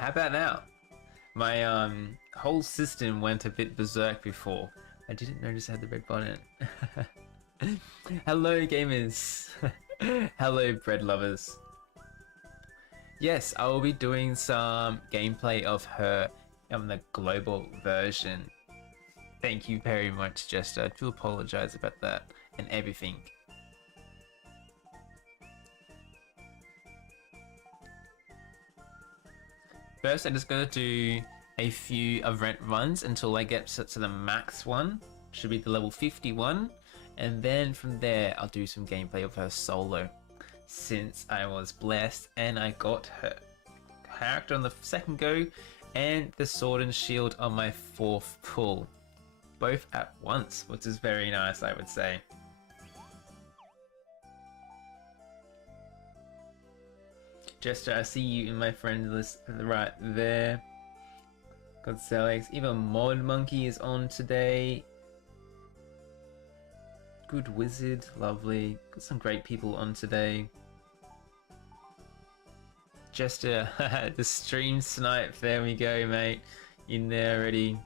How about now? My whole system went a bit berserk before. I didn't notice I had the red button. Hello gamers! Hello bread lovers. Yes, I will be doing some gameplay of her on the global version. Thank you very much, Jester. I do apologize about that and everything. First, I'm just going to do a few event runs until I get to the max one. Should be the level 51. And then from there, I'll do some gameplay of her solo. Since I was blessed and I got her character on the second go and the sword and shield on my fourth pull. Both at once, which is very nice, I would say. Jester, I see you in my friend list right there. Godselex, even Mod Monkey is on today. Good Wizard, lovely. Got some great people on today. Jester, the stream snipe, there we go, mate. In there already.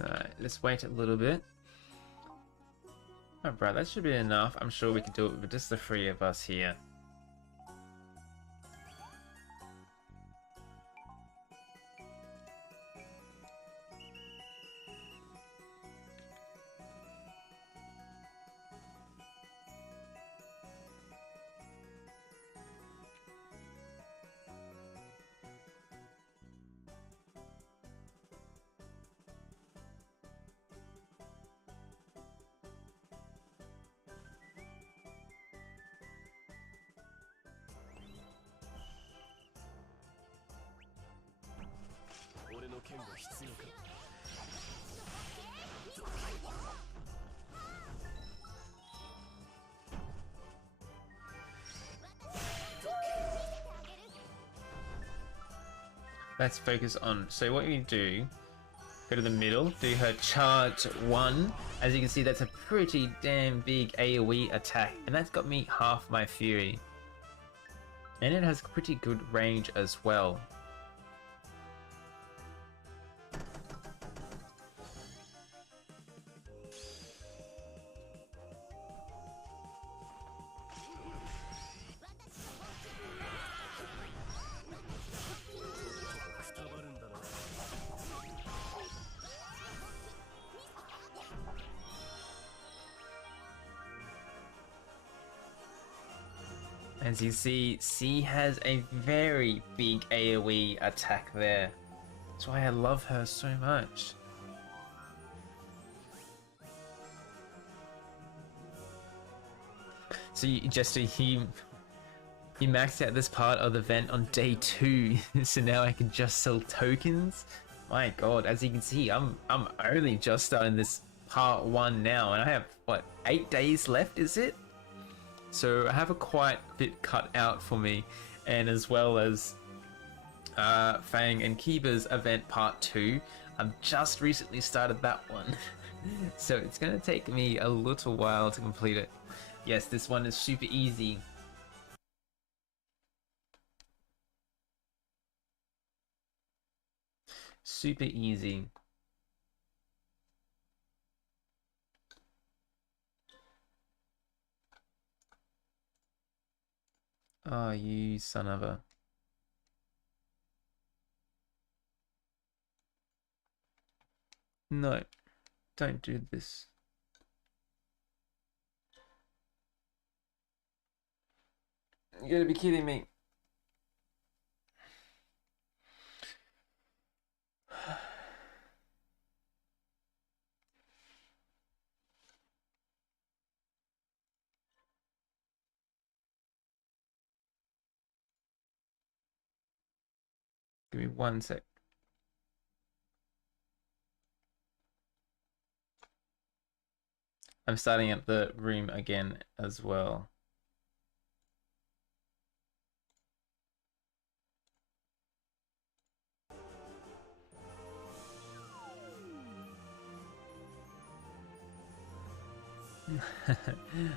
Alright, let's wait a little bit. Alright, bro, that should be enough. I'm sure we can do it with just the three of us here. Let's focus on. So what you do, go to the middle, do her charge 1. As you can see, that's a pretty damn big AoE attack, and that's got me half my fury. And it has pretty good range as well. As you see, C has a very big AoE attack there. That's why I love her so much. So you maxed out this part of the event on day 2, so now I can just sell tokens. My god, as you can see, I'm only just starting this part 1 now, and I have what, 8 days left, is it? So I have a quite bit cut out for me, and as well as Fang and Kiba's event part 2. I've just recently started that one, so it's gonna take me a little while to complete it. Yes, this one is super easy. Super easy. Oh, you son of a... No, don't do this. You gotta be kidding me. Give me 1 sec. I'm starting up the room again as well.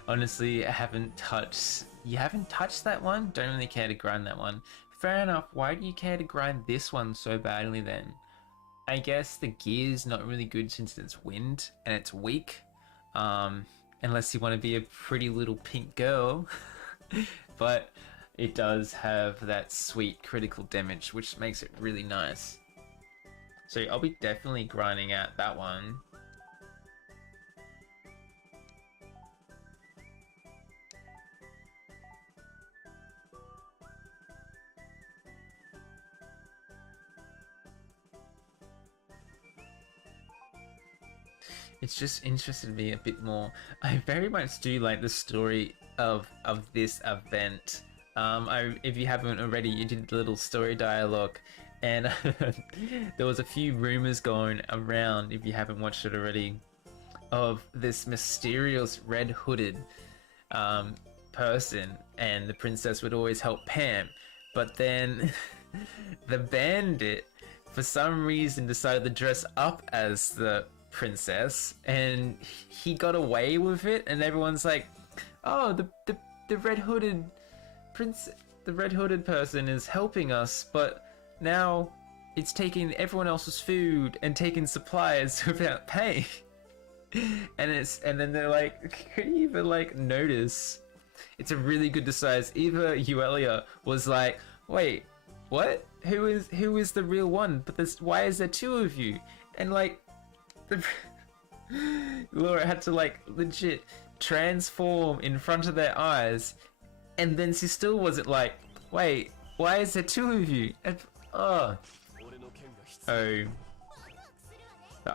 Honestly, I haven't touched... You haven't touched that one? Don't really care to grind that one. Fair enough, why do you care to grind this one so badly then? I guess the gear's not really good since it's wind and it's weak. Unless you want to be a pretty little pink girl. But it does have that sweet critical damage, which makes it really nice. So I'll be definitely grinding out that one. It's just interested me a bit more. I very much do like the story of this event. If you haven't already, you did the little story dialogue, and there was a few rumors going around, if you haven't watched it already, of this mysterious red hooded person, and the princess would always help Pam, but then the bandit for some reason decided to dress up as the princess, and he got away with it, and everyone's like, oh, the red hooded prince, the red hooded person is helping us, but now it's taking everyone else's food and taking supplies without pay. And then they're like, could you even like notice? It's a really good disguise. Eva Euelia was like, wait, what? Who is the real one? But why is there 2 of you? And like, Laura had to like legit transform in front of their eyes, and then she still wasn't like, wait, why is there 2 of you? And, oh, the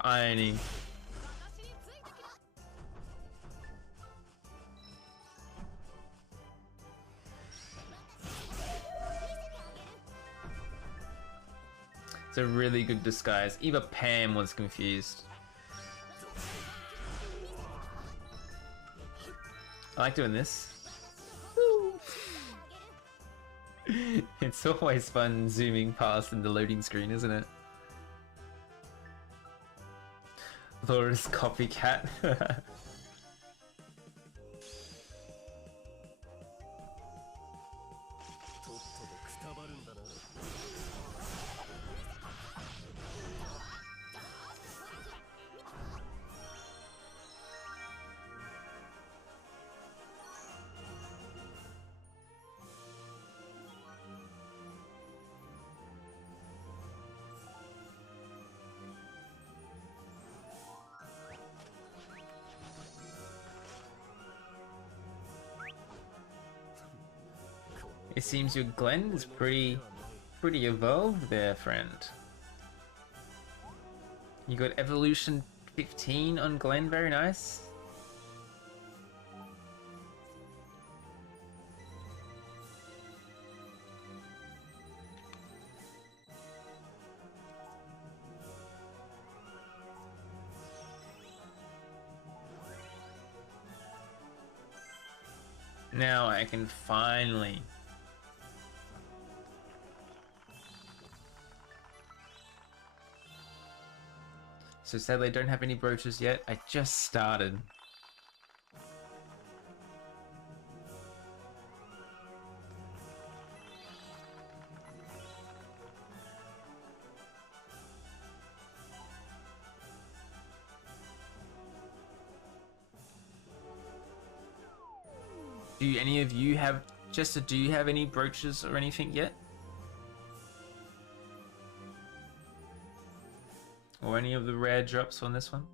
irony. It's a really good disguise. Even Pam was confused. I like doing this. It's always fun zooming past in the loading screen, isn't it? Laura's copycat. It seems your Glenn is pretty evolved there, friend. You got evolution 15 on Glenn, very nice. Now I can finally So sadly I don't have any brooches yet. I just started. Do any of you have, Jester, do you have any brooches or anything yet? Or any of the rare drops on this one?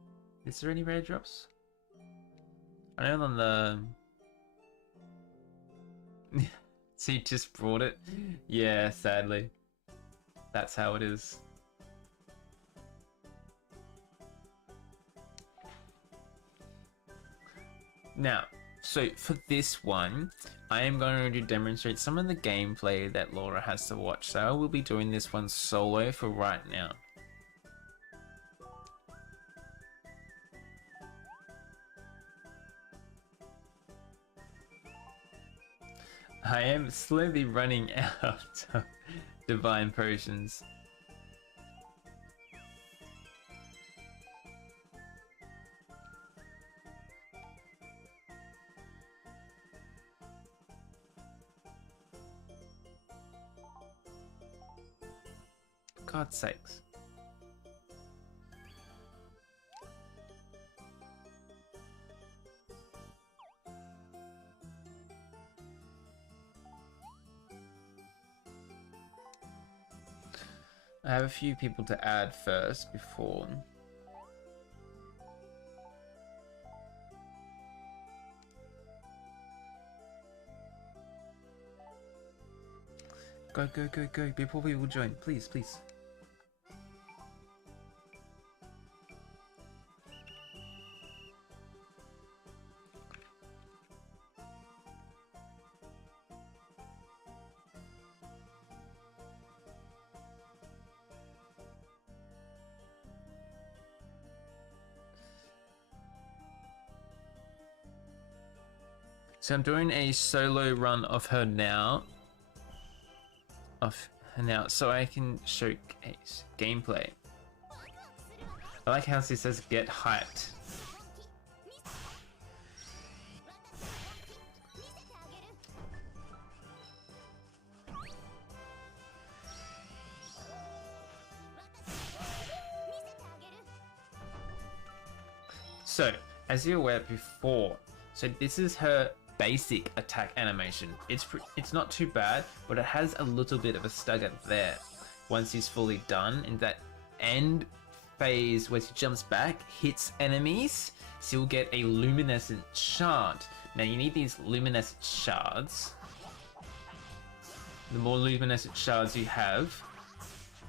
Is there any rare drops? I know on the... So you just brought it? Yeah, sadly. That's how it is. Now, so for this one, I am going to demonstrate some of the gameplay that Laura has to watch. So I will be doing this one solo for right now. I am slowly running out of divine potions. God's sakes. I have a few people to add first before. Go, go, go, go, before people join, please, please. So I'm doing a solo run of her now. So I can show gameplay. I like how she says get hyped. So, as you're aware before, so this is her basic attack animation. It's not too bad, but it has a little bit of a stagger there. Once he's fully done, in that end phase where she jumps back, hits enemies, she'll get a luminescent shard. Now you need these luminescent shards. The more luminescent shards you have,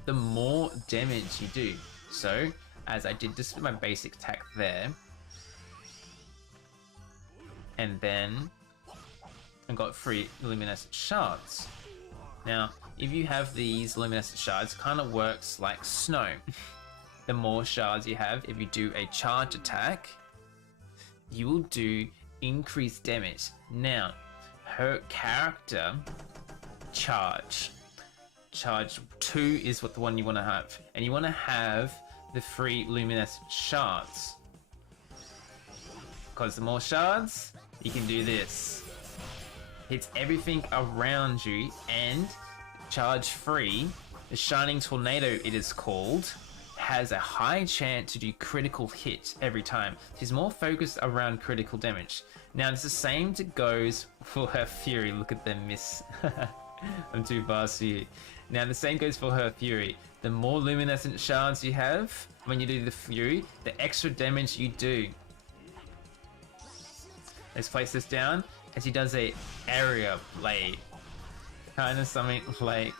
the more damage you do. So, as I did this with my basic attack there, and then I got 3 luminescent shards. Now, if you have these luminescent shards, it kind of works like snow. The more shards you have, if you do a charge attack, you will do increased damage. Now, her character charge 2 is what the one you want to have, and you want to have the 3 luminescent shards, because the more shards you can do this, hits everything around you. And charge 3, the shining tornado it is called, has a high chance to do critical hit every time. She's more focused around critical damage. Now it's the same to goes for her fury. Look at them miss. I'm too fast for you. Now the same goes for her fury. The more luminescent shards you have when you do the fury, the extra damage you do. Let's place this down, and she does a area blade. Kind of something like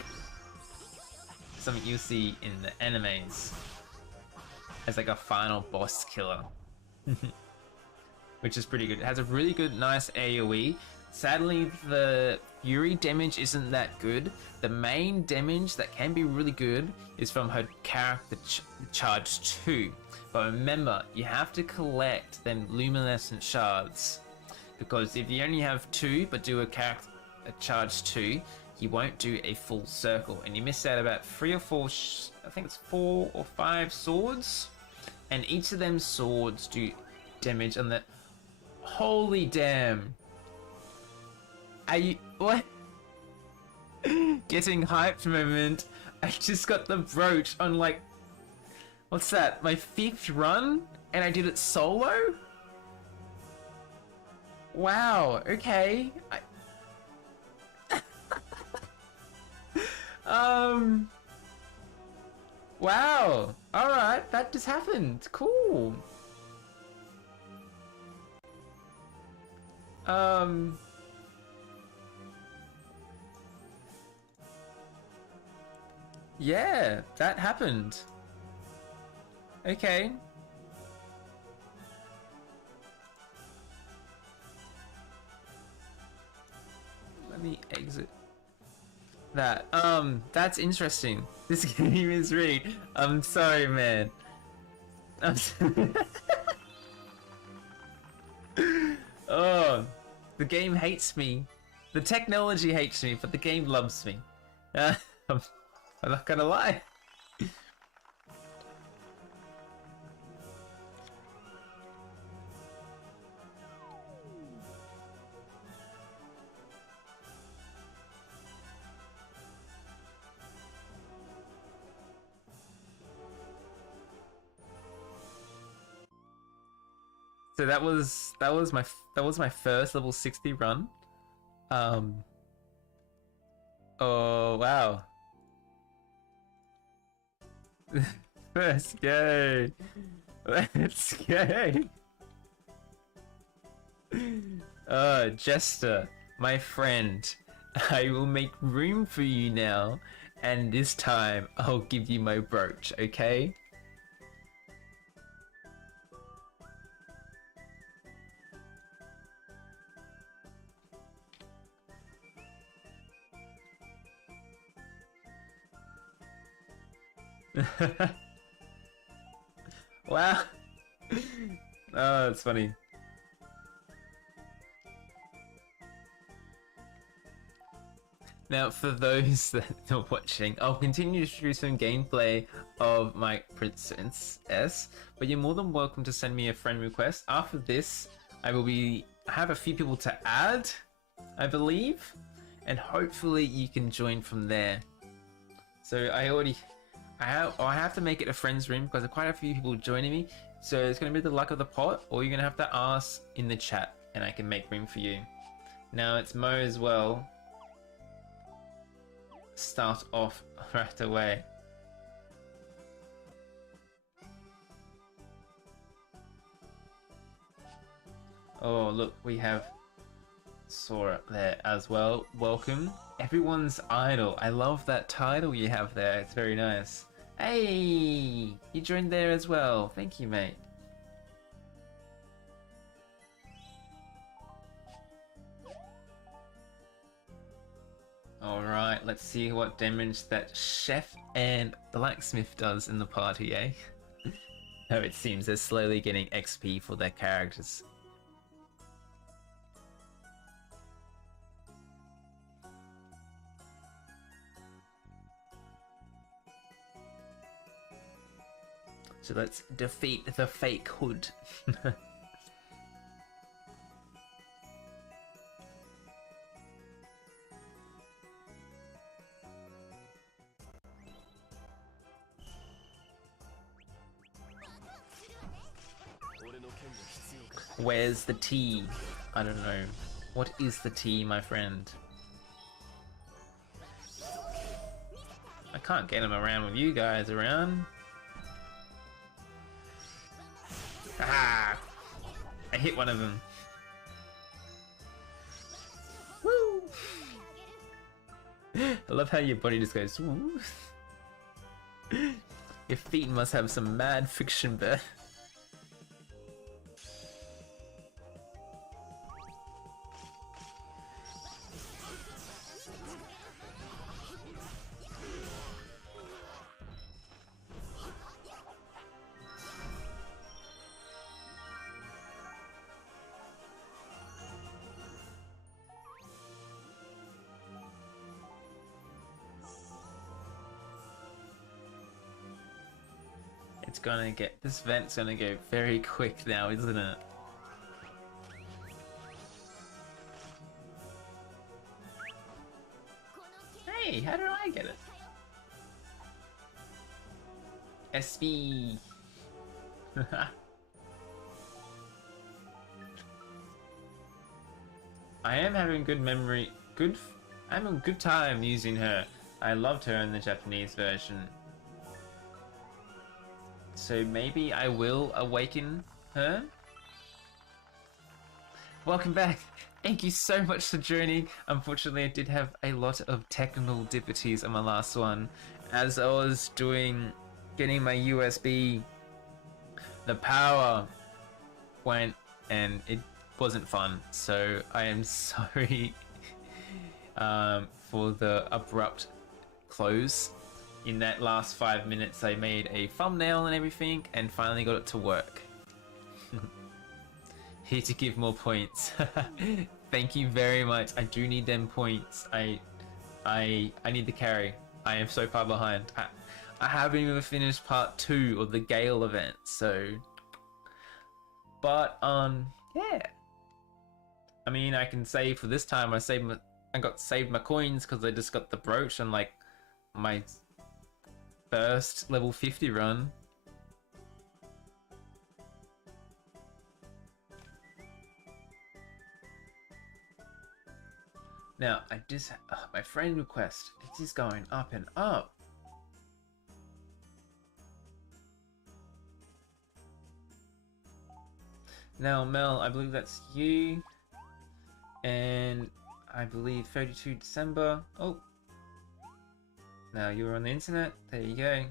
something you see in the animes as like a final boss killer. Which is pretty good. It has a really good, nice AoE. Sadly, the fury damage isn't that good. The main damage that can be really good is from her character charge 2. But remember, you have to collect them luminescent shards, because if you only have 2 but do a charge 2, you won't do a full circle, and you miss out about 3 or 4, I think it's 4 or 5 swords, and each of them swords do damage on the... Holy damn! Are you... what? Getting hyped moment. I just got the brooch on like... what's that? My 5th run? And I did it solo? Wow, okay. Wow. Alright, that just happened. Cool. Yeah, that happened. Okay. Let me exit that. That's interesting. This game is rigged. I'm sorry, man. Oh, the game hates me. The technology hates me, but the game loves me. I'm not gonna lie. So that was my first level 60 run. Oh wow. Let's go. Let's go. Jester, my friend, I will make room for you now, and this time I'll give you my brooch, okay? Wow. Oh, that's funny. Now, for those that are watching, I'll continue to do some gameplay of my Princess S, but you're more than welcome to send me a friend request. After this, I have a few people to add, I believe, and hopefully you can join from there. So I have to make it a friends room because there are quite a few people joining me. So it's going to be the luck of the pot, or you're going to have to ask in the chat and I can make room for you. Now it's Mo as well. Start off right away. Oh look, we have Sora there as well. Welcome. Everyone's idol. I love that title you have there. It's very nice. Hey, you joined there as well. Thank you, mate. Alright, let's see what damage that chef and blacksmith does in the party, eh? Oh, it seems they're slowly getting XP for their characters. So let's defeat the fake hood. Where's the tea? I don't know. What is the tea, my friend? I can't get him around with you guys around. Ah! I hit one of them. Woo! I love how your body just goes woo. Your feet must have some mad friction there. It's gonna get, this vent's gonna go very quick now, isn't it? Hey, how did I get it? SV. I am having good memory, I'm having a good time using her. I loved her in the Japanese version. So maybe I will awaken her? Welcome back! Thank you so much for joining. Unfortunately, I did have a lot of technical difficulties on my last one. As I was getting my USB, the power went and it wasn't fun. So I am sorry for the abrupt close. In that last 5 minutes, I made a thumbnail and everything, and finally got it to work. Here to give more points. Thank you very much. I do need them points. I need the carry. I am so far behind. I haven't even finished part 2 of the Gale event, so. But yeah. I mean, I can save for this time. I saved my coins because I just got the brooch and like my first level 50 run. Now, my friend request, it is going up and up. Now, Mel, I believe that's you. And I believe 32 December. Oh. Now you're on the internet. There you go.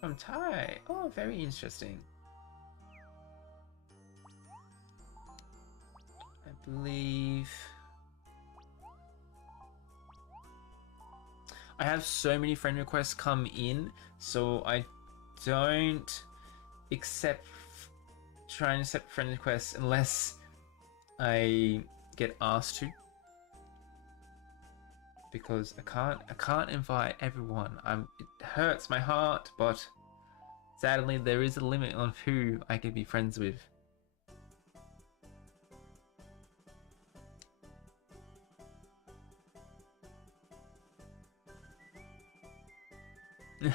From Thai. Oh, very interesting. I believe I have so many friend requests come in, so I don't try and accept friend requests unless I get asked to. Because I can't invite everyone. It hurts my heart, but sadly there is a limit on who I can be friends with.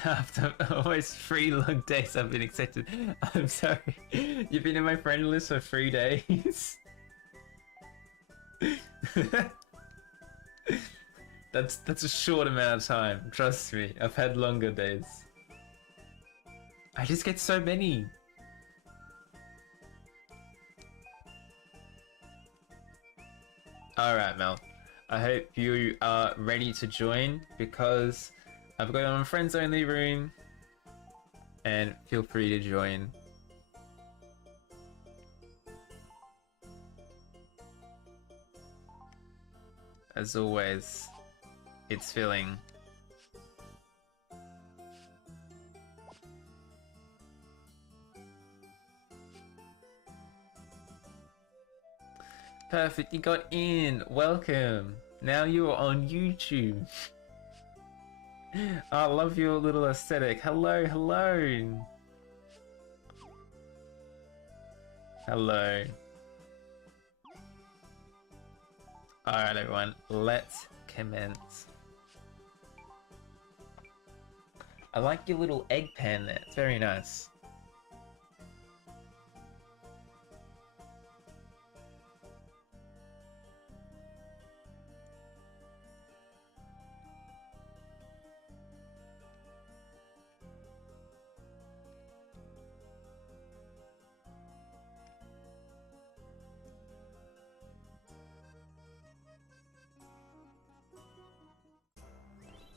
After almost 3 long days I've been accepted. I'm sorry. You've been in my friend list for 3 days. That's a short amount of time. Trust me, I've had longer days. I just get so many. Alright, Mel. I hope you are ready to join because I've got on friends only room and feel free to join. As always. it's filling. Perfect, you got in. Welcome. Now you are on YouTube. I love your little aesthetic. Hello, hello. Hello. Alright everyone, let's commence. I like your little egg pan there, it's very nice.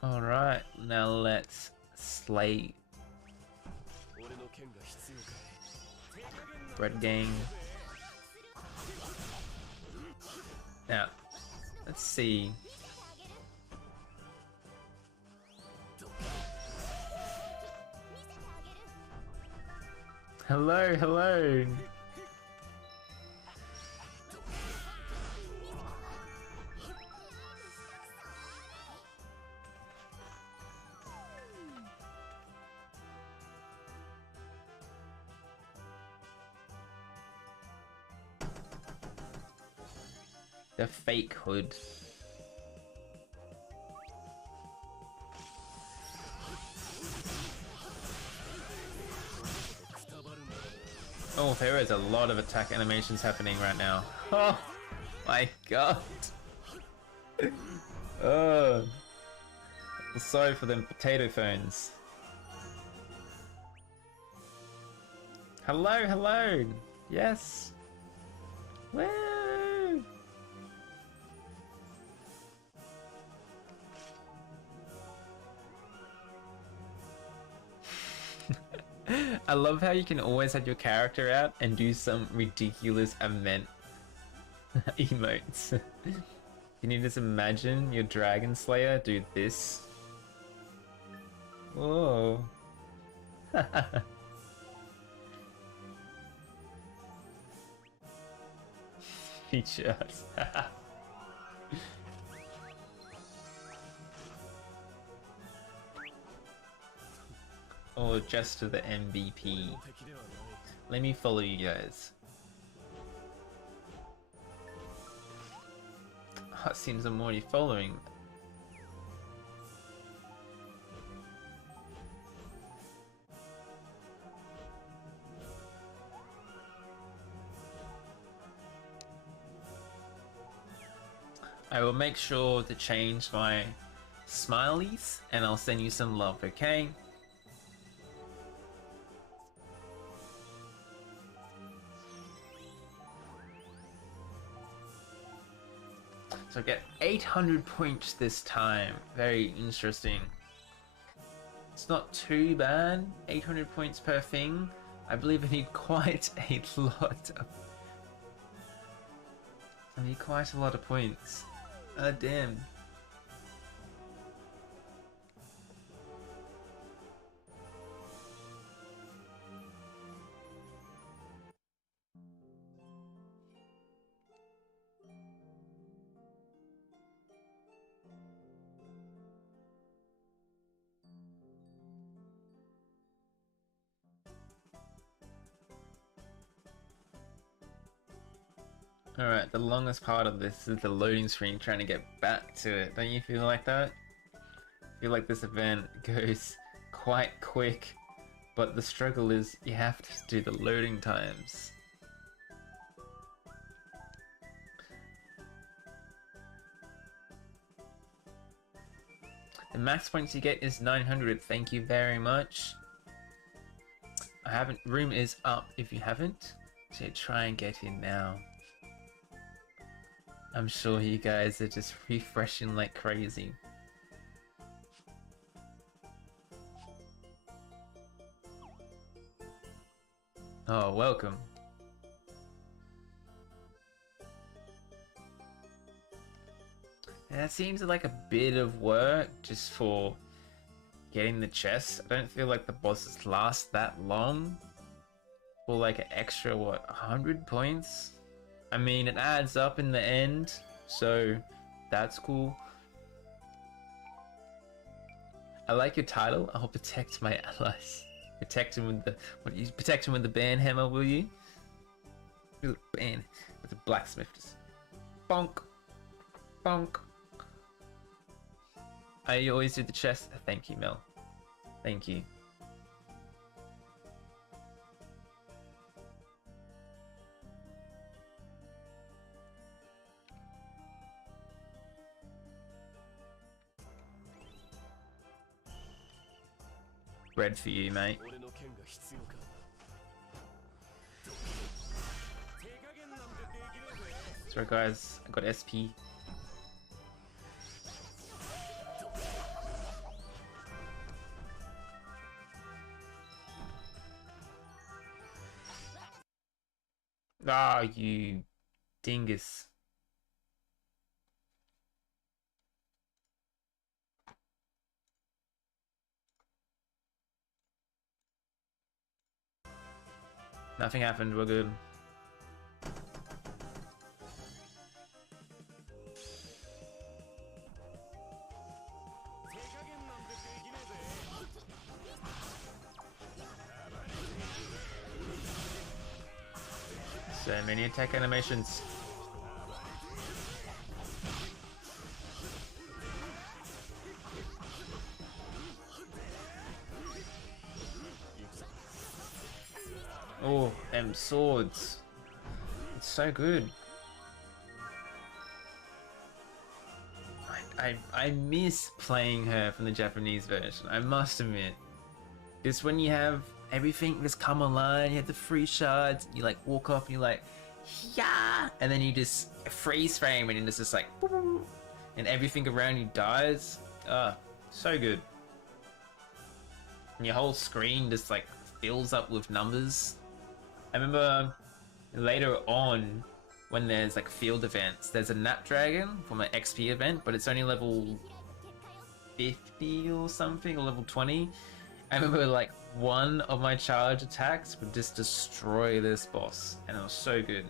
Alright, now let's slay. Red gang. Now, let's see. Hello, hello. The fake hood. Oh, there is a lot of attack animations happening right now. Oh my god. Oh. Sorry for them potato phones. Hello, hello. Yes. Woo. I love how you can always have your character out and do some ridiculous event emotes. Can you just imagine your Dragon Slayer do this? Whoa. Features. Or just to the MVP. Let me follow you guys. Oh, it seems I'm already following. I will make sure to change my smileys and I'll send you some love, okay? So get 800 points this time. Very interesting. It's not too bad. 800 points per thing. I believe I need quite a lot of... I need quite a lot of points. Damn. Alright, the longest part of this is the loading screen trying to get back to it. Don't you feel like that? I feel like this event goes quite quick, but the struggle is you have to do the loading times. The max points you get is 900, thank you very much. Room is up if you haven't, so try and get in now. I'm sure you guys are just refreshing like crazy. Oh, welcome. that seems like a bit of work just for getting the chest. I don't feel like the bosses last that long for like an extra, what, 100 points? I mean, it adds up in the end, so that's cool. I like your title. I'll protect my allies. Protect him with the, what, you protect him with the band hammer, will you? With the band, with the blacksmith, just bonk, bonk. I always do the chest. Thank you, Mel. Thank you. Bread for you, mate. Sorry guys, I got SP. Ah, you dingus. Nothing happened, we're good. So many attack animations. Oh, them swords. It's so good. I miss playing her from the Japanese version, I must admit. It's when you have everything just come online, you have the free shards, you like walk off and you're like, yeah, and then you just freeze frame and it's just like, boom, and everything around you dies. So good. And your whole screen just like fills up with numbers. I remember later on when there's like field events, there's a Snapdragon from an XP event, but it's only level 50 or something, or level 20. I remember like one of my charge attacks would just destroy this boss, and it was so good.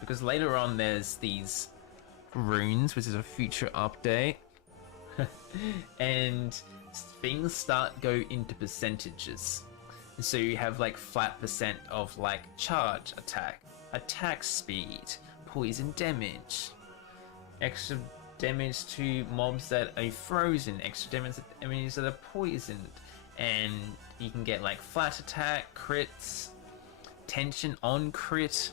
Because later on there's these runes, which is a future update, and things start go into percentages. So you have like flat percent of like charge attack speed, poison damage, extra damage to mobs that are frozen, extra damage to enemies that are poisoned, and you can get like flat attack, crits, tension on crit.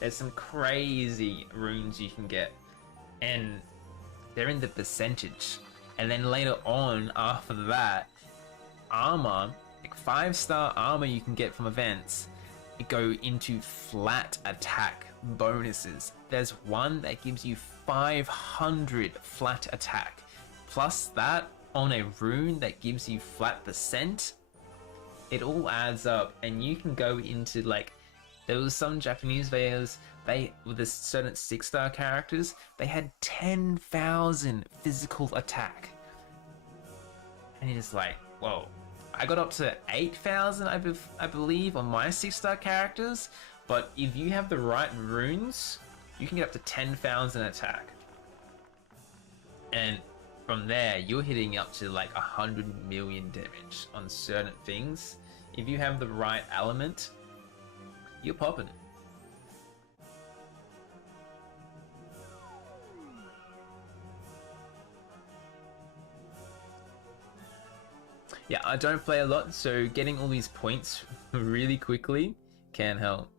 There's some crazy runes you can get, and they're in the percentage. And then later on, after that, armor, like 5-star armor you can get from events, it go into flat attack bonuses. There's one that gives you 500 flat attack, plus that on a rune that gives you flat percent. It all adds up, and you can go into like, there was some Japanese videos, they, with this certain 6-star characters, they had 10,000 physical attack. And you're just like, whoa. I got up to 8,000, I believe, on my 6-star characters. But if you have the right runes, you can get up to 10,000 attack. And from there, you're hitting up to like 100 million damage on certain things. If you have the right element, you're popping it. Yeah, I don't play a lot, so getting all these points really quickly can help.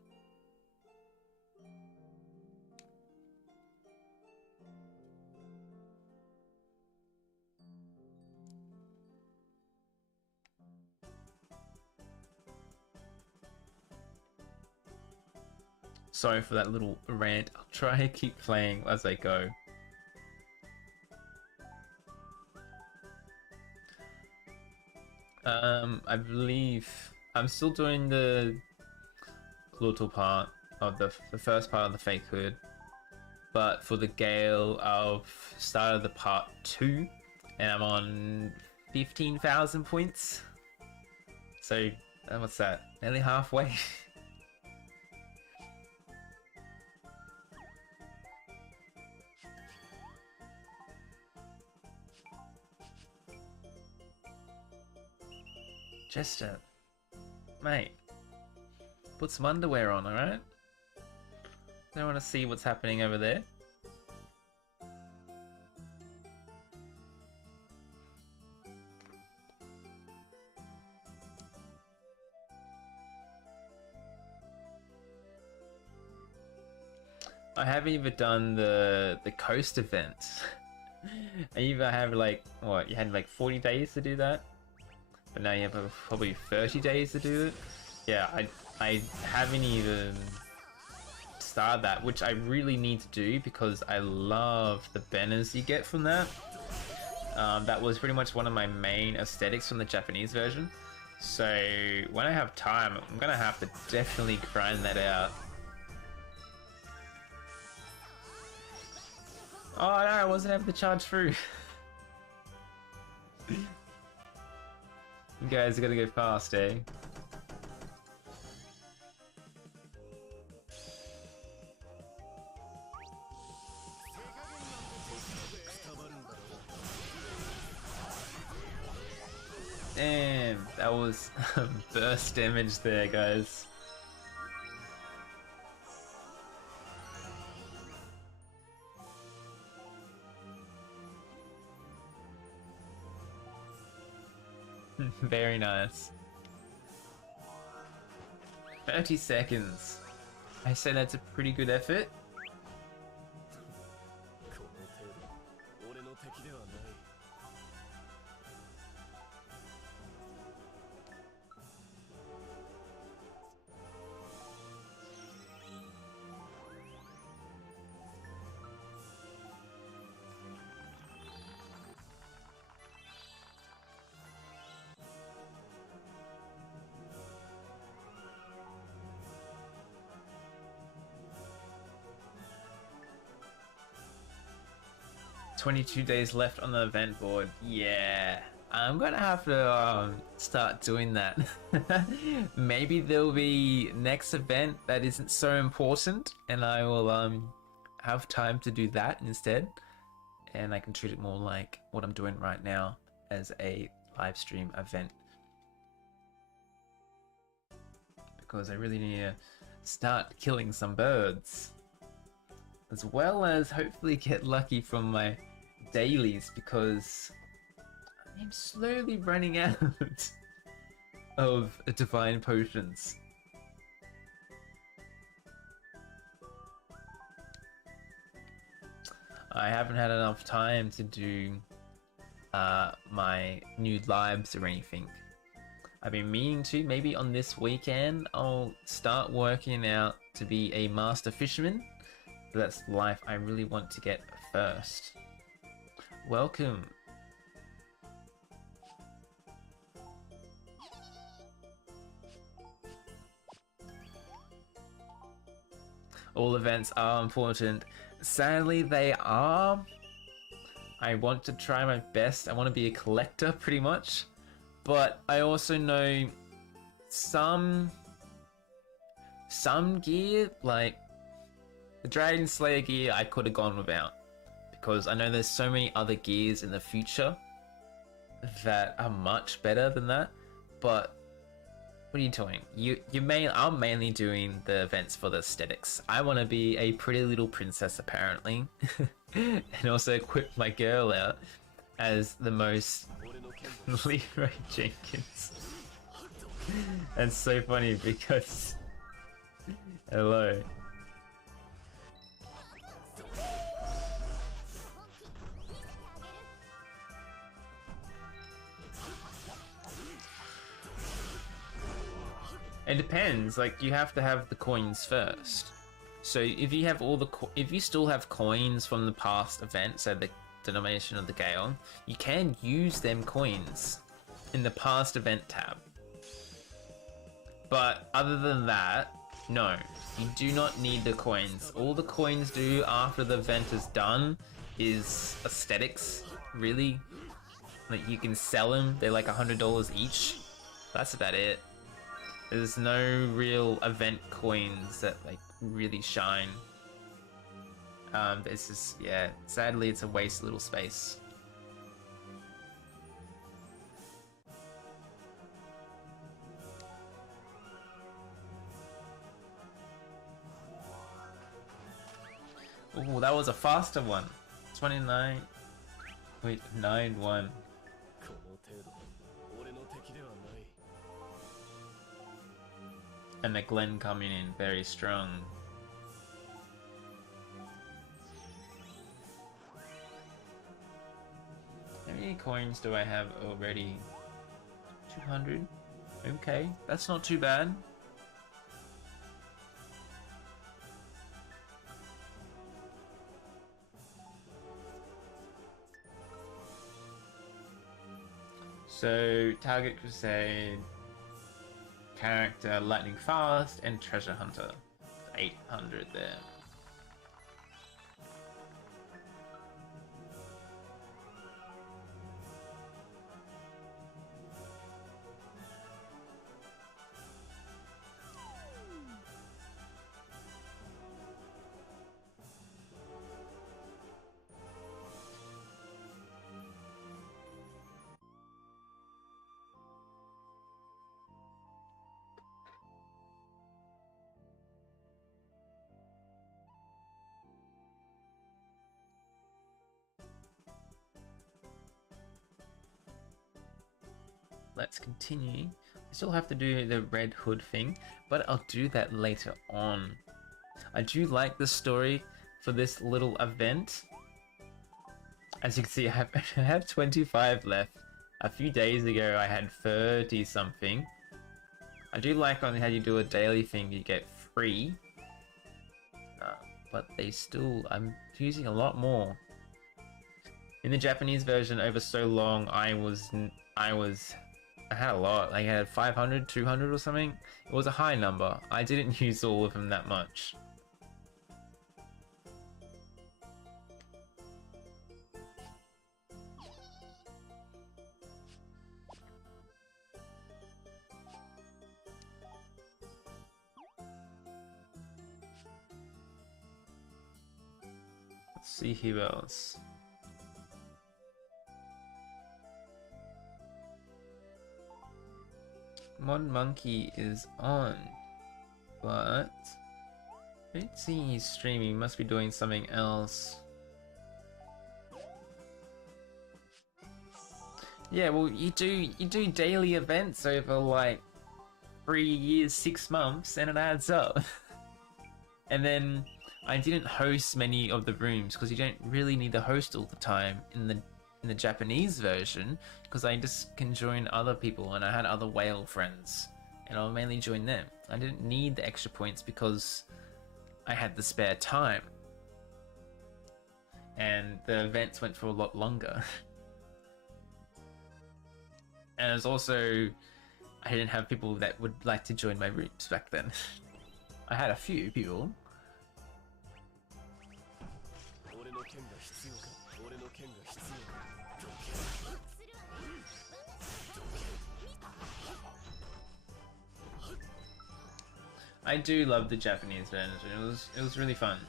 Sorry for that little rant. I'll try to keep playing as I go. I believe I'm still doing the little part of the first part of the fake hood. But for the Gale, I've started the part 2, and I'm on 15,000 points. So, what's that? Nearly halfway. Chester, mate, put some underwear on, alright? I want to see what's happening over there. I haven't even done the coast events. I either have like, what, you had like 40 days to do that? But now you have probably 30 days to do it. Yeah, I haven't even started that, which I really need to do because I love the banners you get from that. That was pretty much one of my main aesthetics from the Japanese version. So when I have time, I'm gonna have to definitely grind that out. Oh no, I wasn't able to charge through. You guys are gonna go fast, eh? Damn, that was burst damage there, guys. Very nice. 30 seconds. I say that's a pretty good effort. $22 days left on the event board. Yeah, I'm gonna have to start doing that. Maybe there'll be next event that isn't so important, and I will have time to do that instead, and I can treat it more like what I'm doing right now as a live stream event, because I really need to start killing some birds, as well as hopefully get lucky from my dailies, because I'm slowly running out of divine potions. I haven't had enough time to do my new lives or anything. I've been meaning to. Maybe on this weekend I'll start working out to be a master fisherman. That's the life I really want to get first. Welcome. All events are important. Sadly, they are. I want to try my best. I want to be a collector, pretty much. But I also know some gear, like the Dragon Slayer gear, I could have gone without, because I know there's so many other gears in the future that are much better than that. But what are you doing? I'm mainly doing the events for the aesthetics. I want to be a pretty little princess, apparently, and also equip my girl out as the most Leroy Jenkins. That's so funny because hello. It depends, like you have to have the coins first. So if you have if you still have coins from the past event, so the denomination of the Gale, you can use them coins in the past event tab. But other than that, No, you do not need the coins. All the coins do after the event is done is aesthetics, really. Like, you can sell them, they're like $100 each. That's about it. There's no real event coins that like really shine. It's just, yeah, sadly it's a waste of little space. Oh, that was a faster one. 29. Wait, 9-1. And the Glen coming in very strong. How many coins do I have already? 200? Okay, that's not too bad. So, Target Crusade, Character Lightning Fast, and Treasure Hunter. 800 there. Let's continue. I still have to do the Red Hood thing, but I'll do that later on. I do like the story for this little event. As you can see, I have 25 left. A few days ago, I had 30 something. I do like on how you do a daily thing, you get free. But they still, I'm using a lot more. In the Japanese version, over so long, I had a lot. I had 500, 200 or something. It was a high number. I didn't use all of them that much. Let's see who else. Mod Monkey is on, but I don't see he's streaming. Must be doing something else. Yeah, well, you do daily events over like 3 years, 6 months, and it adds up. And then I didn't host many of the rooms because you don't really need the host all the time in the Japanese version, because I just can join other people, and I had other whale friends and I'll mainly join them. I didn't need the extra points because I had the spare time, and the events went for a lot longer. And it was also, I didn't have people that would like to join my rooms back then. I had a few people. I do love the Japanese version. It was really fun.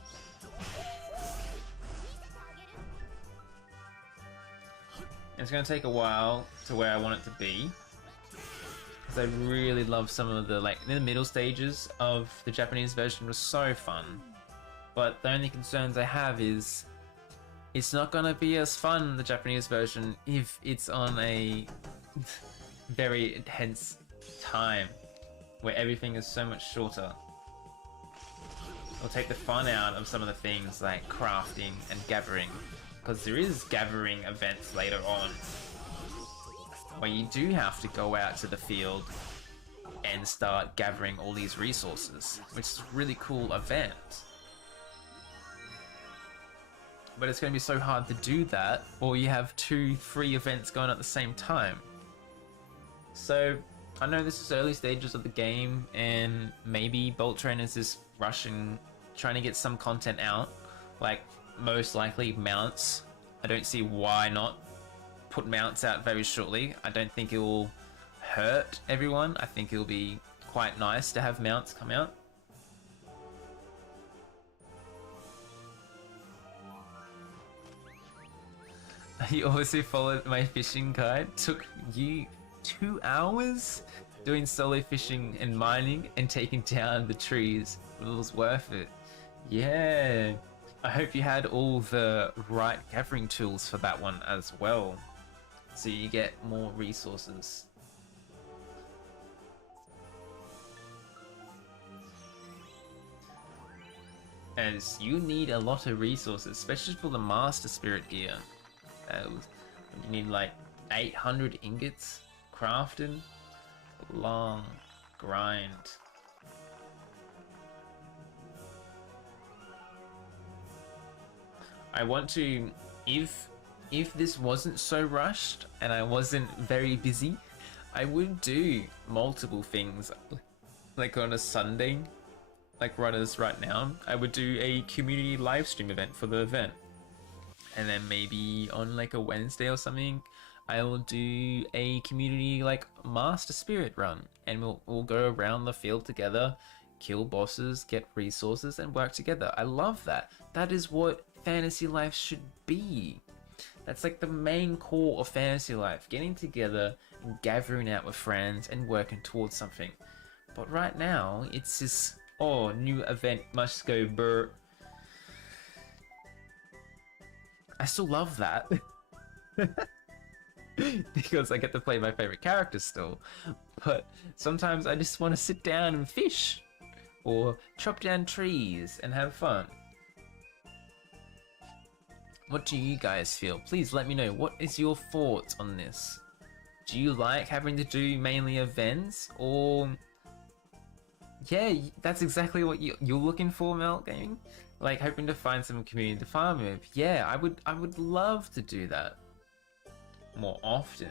It's going to take a while to where I want it to be, because I really love some of the, like, in the middle stages of the Japanese version was so fun. But the only concerns I have is it's not going to be as fun, the Japanese version, if it's on a very intense time where everything is so much shorter. It'll take the fun out of some of the things like crafting and gathering, because there is gathering events later on where you do have to go out to the field and start gathering all these resources, which is a really cool event. But it's going to be so hard to do that, or you have 2 free events going at the same time. So I know this is early stages of the game, and maybe Boltrend is just rushing, trying to get some content out, like most likely mounts. I don't see why not put mounts out very shortly. I don't think it will hurt everyone. I think it'll be quite nice to have mounts come out. You also followed my fishing guide. Took you 2 hours doing solo fishing and mining and taking down the trees. It was worth it. Yeah. I hope you had all the right gathering tools for that one as well, so you get more resources. As you need a lot of resources, especially for the Master Spirit gear. You need like 800 ingots crafted. Long grind. I want to, if this wasn't so rushed and I wasn't very busy, I would do multiple things. Like on a Sunday, like right now, I would do a community live stream event for the event. And then maybe on like a Wednesday or something, I will do a community like Master Spirit run, and we'll go around the field together, kill bosses, get resources, and work together. I love that. That is what fantasy life should be. That's like the main core of fantasy life, getting together and gathering out with friends and working towards something. But right now, it's just, oh, new event must go brr. I still love that. Because I get to play my favorite characters still. But sometimes I just want to sit down and fish. Or chop down trees and have fun. What do you guys feel? Please let me know. What is your thoughts on this? Do you like having to do mainly events? Or... yeah, that's exactly what you're looking for, Melt Gaming? Like hoping to find some community to farm with. Yeah, I would love to do that more often.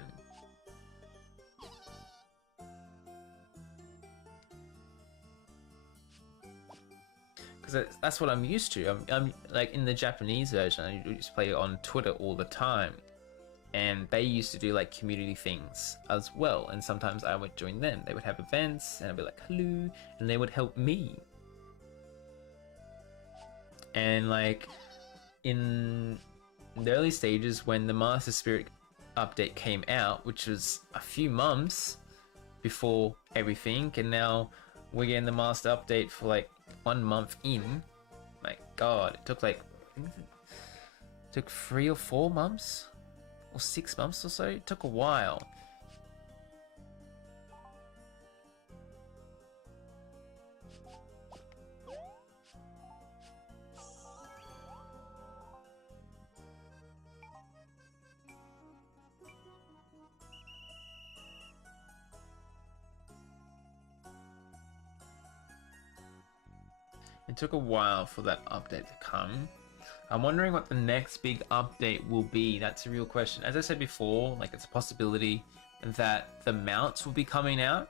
Because that's what I'm used to. I'm like in the Japanese version, I used to play it on Twitter all the time, and they used to do like community things as well. And sometimes I would join them. They would have events, and I'd be like, hello, and they would help me. And like in the early stages when the Master Spirit update came out, which was a few months before everything, and now we're getting the Master update for like 1 month in. My god, it took like, I think it took 3 or 4 months or 6 months or so. It took a while. It took a while for that update to come. I'm wondering what the next big update will be. That's a real question. As I said before, like it's a possibility that the mounts will be coming out.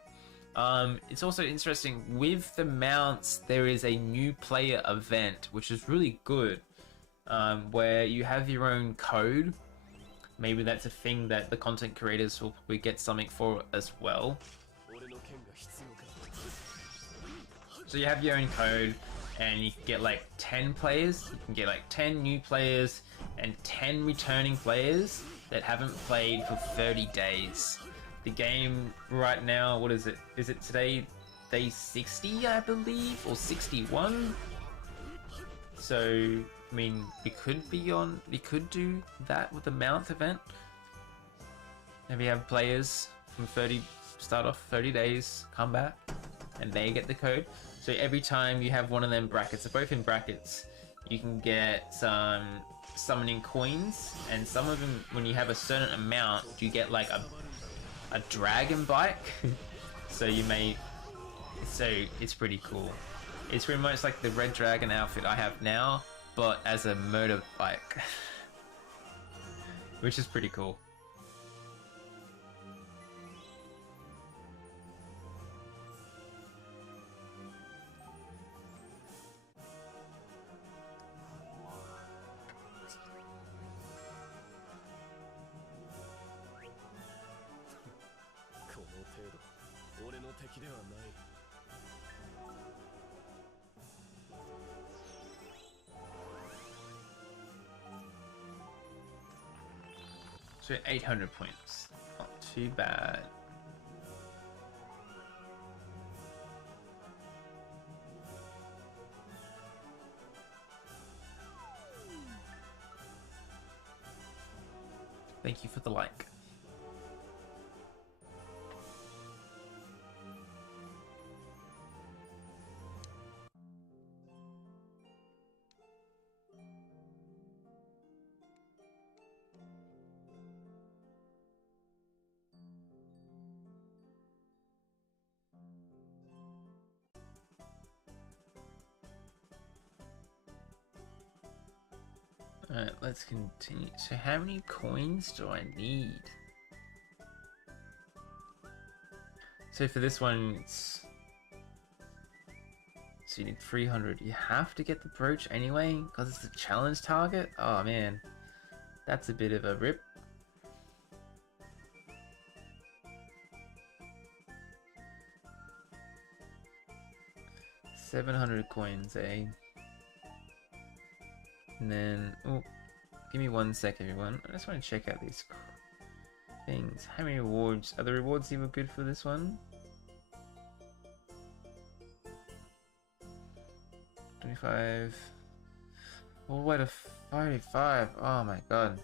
It's also interesting with the mounts, there is a new player event, which is really good, where you have your own code. Maybe that's a thing that the content creators will probably get something for as well. So you have your own code, and you can get like 10 players. You can get like 10 new players and 10 returning players that haven't played for 30 days. The game right now, what is it? Is it today day 60, I believe, or 61? So, I mean, we could do that with the mount event. Maybe have players from 30, start off 30 days, come back, and they get the code. So every time you have one of them brackets, they're both in brackets, you can get some summoning coins, and some of them, when you have a certain amount, you get like a dragon bike. So it's pretty cool. It's pretty much like the red dragon outfit I have now, but as a motorbike. Which is pretty cool. So 800 points. Not too bad. Thank you for the like. Alright, let's continue. So how many coins do I need? So for this one, it's... So you need 300. You have to get the brooch anyway, because it's a challenge target? Oh man, that's a bit of a rip. $700 coins, eh? And then, oh, give me 1 sec, everyone. I just want to check out these things. How many rewards? Are the rewards even good for this one? 25. All the way to 45. Oh my god.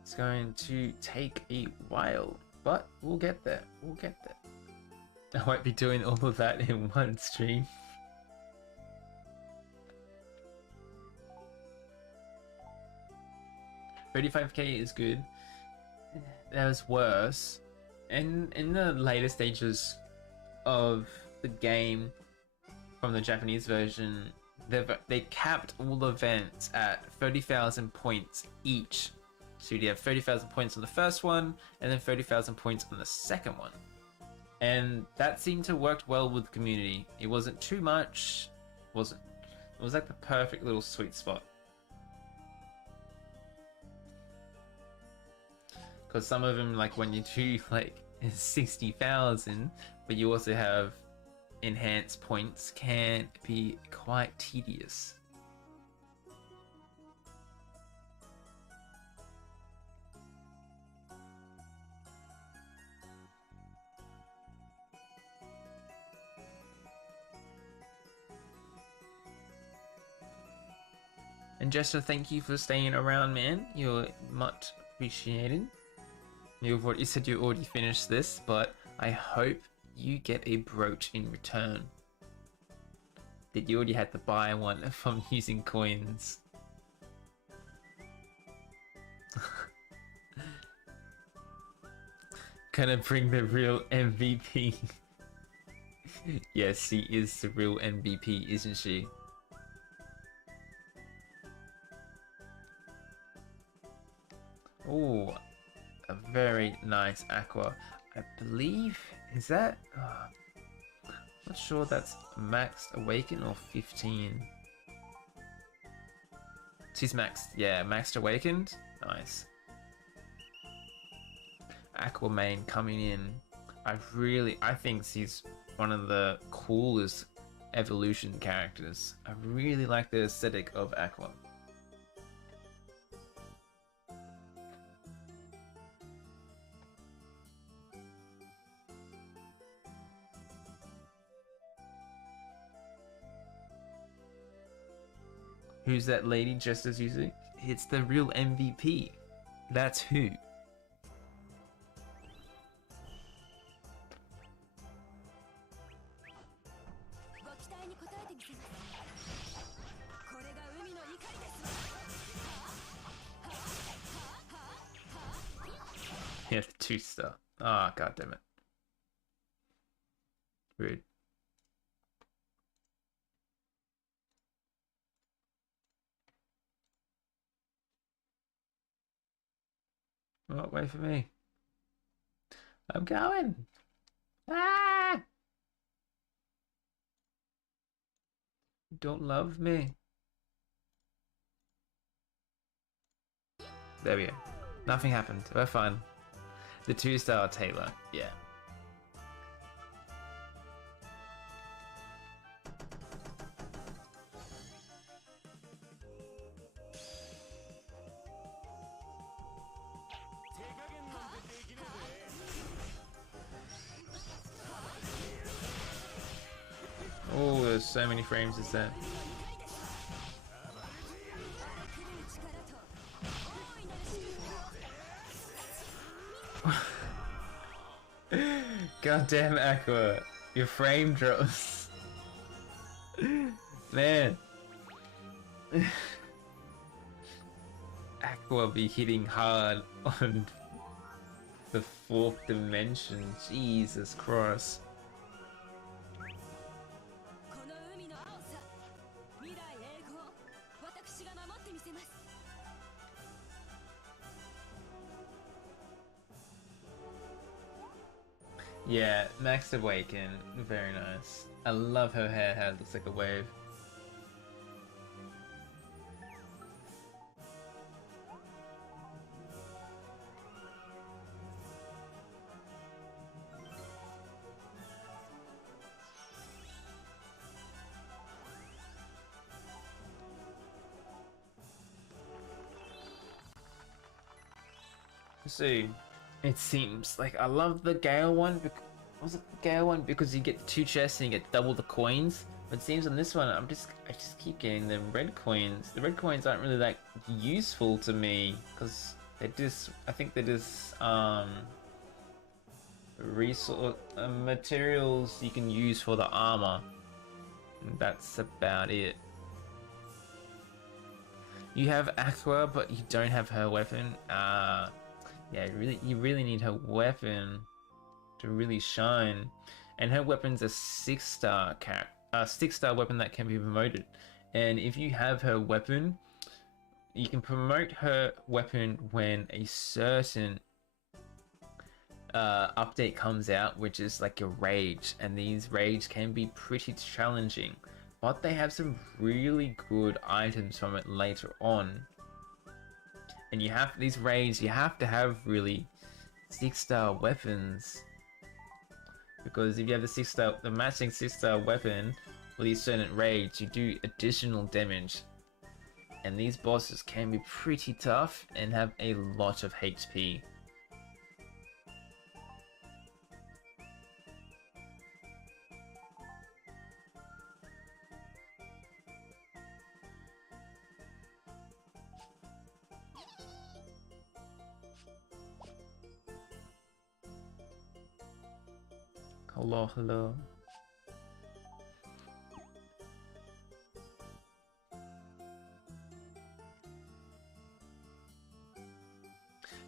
It's going to take a while, but we'll get there. We'll get there. I won't be doing all of that in one stream. $35k is good. That was worse. And in the later stages of the game from the Japanese version, they capped all the events at 30,000 points each. So you have 30,000 points on the first one, and then 30,000 points on the second one. And that seemed to work well with the community. It wasn't too much, it was like the perfect little sweet spot. Because some of them, like when you do like 60,000, but you also have enhanced points, can be quite tedious. And Jester, thank you for staying around, man. You're much appreciated. You said you already finished this, but I hope you get a brooch in return. That you already had to buy one from using coins. Gonna bring the real MVP. Yes, she is the real MVP, isn't she? Oh, a very nice aqua. I believe, is that? Not sure that's maxed awaken or 15. She's maxed, yeah, maxed awakened. Nice. Aquaman coming in. I think she's one of the coolest evolution characters. I really like the aesthetic of Aqua. Who's that lady just as using? It's the real MVP. That's who. Yeah, the 2-star. Ah, god damn it. Rude. Oh, wait for me. I'm going. Ah! You don't love me. There we go. Nothing happened. We're fine. The 2-star Taylor. Yeah. so many frames is that? Goddamn Aqua, your frame drops. Man. Aqua be hitting hard on the 4th dimension. Jesus Christ. Yeah, Max Awaken, very nice. I love her hair how it looks like a wave. So, it seems like I love the Gale one. Was it the Gale one? Because you get 2 chests and you get double the coins. But it seems on this one, I just keep getting the red coins. The red coins aren't really that useful to me because they're just, I think they're just resource materials you can use for the armor. And that's about it. You have Aqua, but you don't have her weapon. Yeah, you really need her weapon to really shine, and her weapon's a 6-star weapon that can be promoted. And if you have her weapon, you can promote her weapon when a certain update comes out, which is like a rage, and these raids can be pretty challenging, but they have some really good items from it later on. And you have these raids, you have to have really 6-star weapons, because if you have the matching 6-star weapon for these certain raids, you do additional damage. And these bosses can be pretty tough and have a lot of HP. Hello.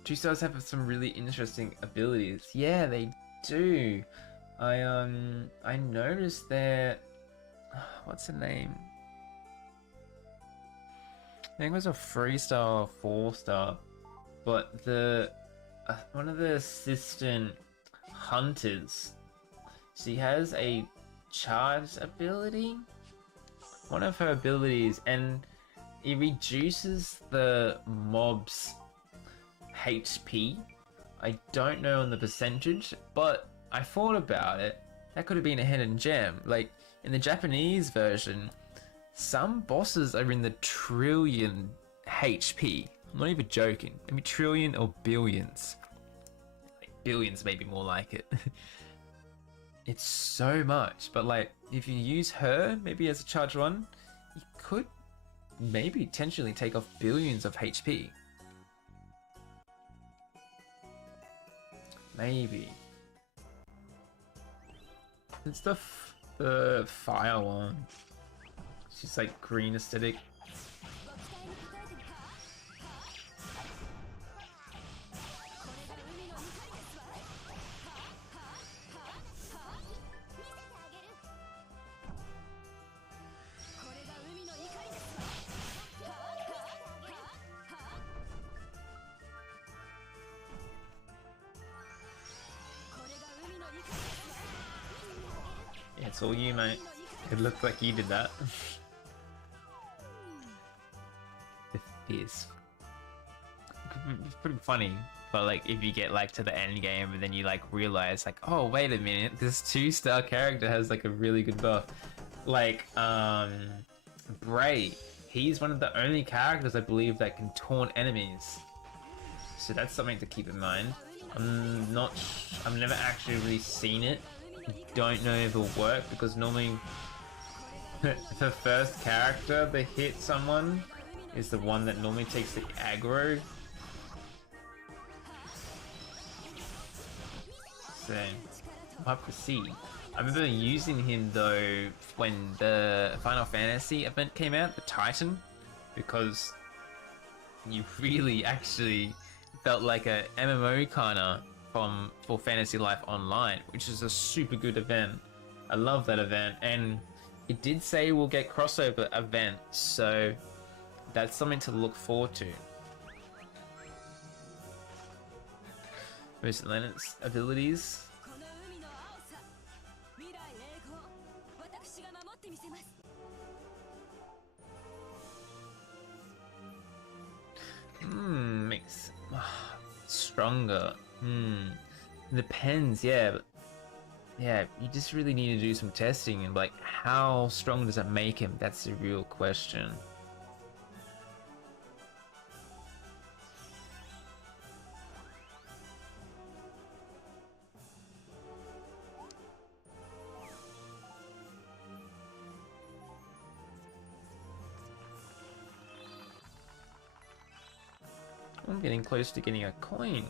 2 stars have some really interesting abilities. Yeah, they do. I noticed that. What's the name? I think it was a 3-star or 4-star, but the one of the assistant hunters, she has a charge ability. One of her abilities, and it reduces the mob's HP. I don't know on the percentage, but I thought about it. That could have been a hidden gem. Like in the Japanese version, some bosses are in the trillion HP. I'm not even joking. Maybe trillion or billions. Like billions, maybe more like it. It's so much, but like if you use her maybe as a charge one, you could maybe potentially take off billions of HP. Maybe. It's the fire one. She's like green aesthetic. Yeah, it's all you, mate. It looked like you did that. The fizz. It's pretty funny, but like if you get like to the end game and then you like realize like, oh wait a minute, this 2-star character has like a really good buff. Like Bray, he's one of the only characters I believe that can taunt enemies. So that's something to keep in mind. I've never actually really seen it. I don't know if it'll work because normally The first character that hit someone is the one that normally takes the aggro. So, we'll have to see. I remember using him though when the Final Fantasy event came out, the Titan, because you really actually felt like a MMO kinda for Fantasy Life Online, which is a super good event. I love that event, and it did say we'll get crossover events, so that's something to look forward to. Most Leonard's abilities. Makes stronger. Depends, yeah, but yeah, you just really need to do some testing and like how strong does it make him? That's the real question. I'm getting close to getting a coin.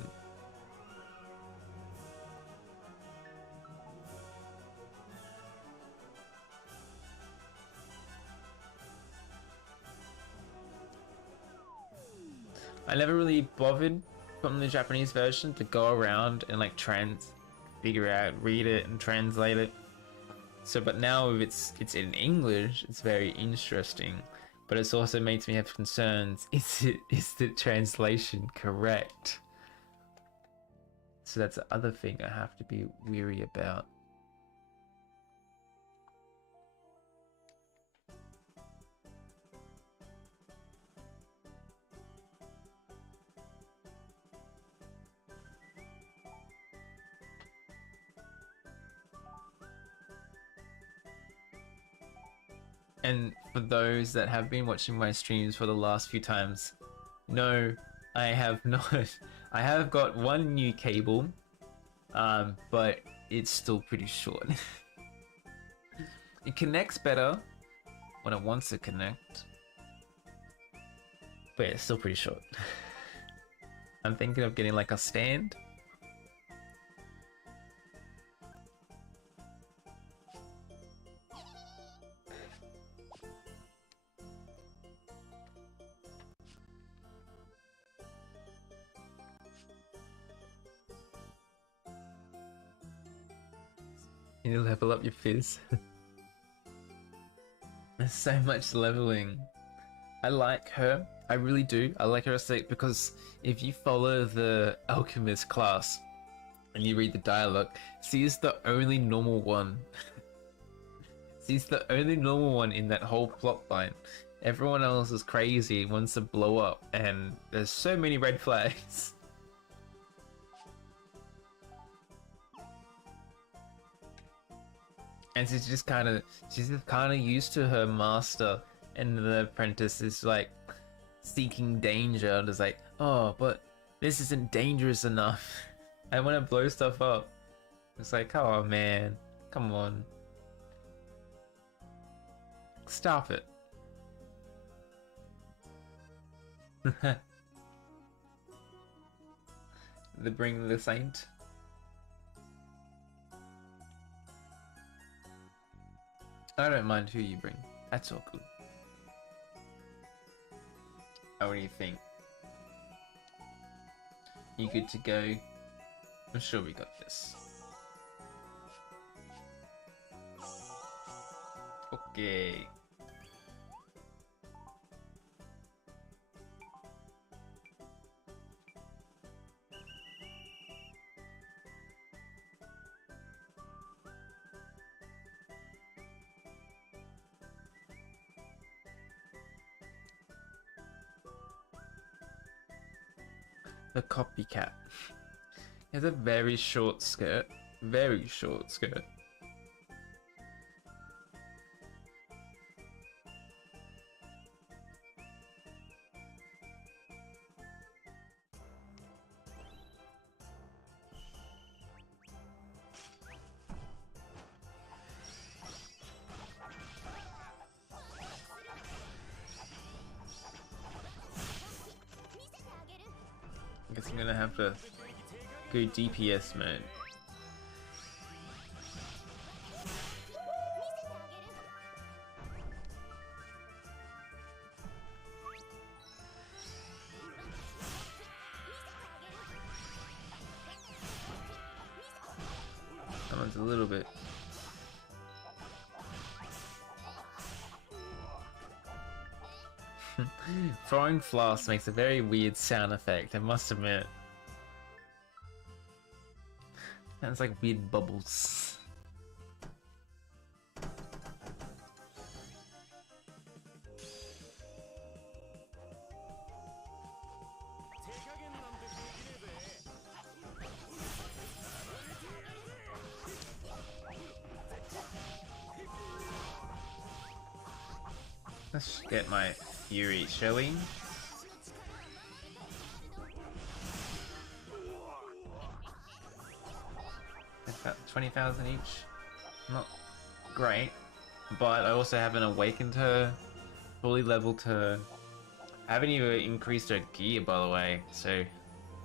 I never really bothered from the Japanese version to go around and like figure out, read it and translate it. So, but now if it's in English, it's very interesting. But it also makes me have concerns. Is the translation correct? So that's the other thing I have to be weary about. And for those that have been watching my streams for the last few times, no, I have not. I have got one new cable, but it's still pretty short. It connects better when it wants to connect, but yeah, it's still pretty short. I'm thinking of getting like a stand. You level up your fizz. There's so much leveling. I like her. I really do. I like her aesthetic because if you follow the alchemist class and you read the dialogue, she is the only normal one. She's the only normal one in that whole plot line. Everyone else is crazy, wants to blow up, and there's so many red flags. And she's just kind of used to her master, and the apprentice is like seeking danger, and is like, oh, but this isn't dangerous enough. I want to blow stuff up. It's like, oh man, come on, stop it. They bring the saint. I don't mind who you bring. That's all good. What do you think? You good to go? I'm sure we got this. Okay. The copycat. He has a very short skirt. Very short skirt. guess I'm gonna have to go DPS mode. That one's a little bit. Throwing flasks makes a very weird sound effect, I must admit. Sounds like weird bubbles. Let's get my Fury showing. About 20,000 each. Not great, but I also haven't awakened her, fully leveled her. I haven't even increased her gear, by the way, so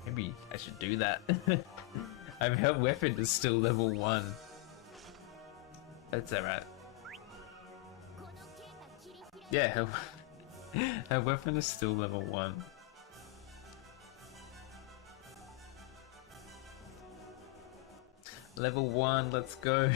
maybe I should do that. I mean, her weapon is still level 1. That's alright. Yeah, her weapon is still level 1. Level 1, let's go.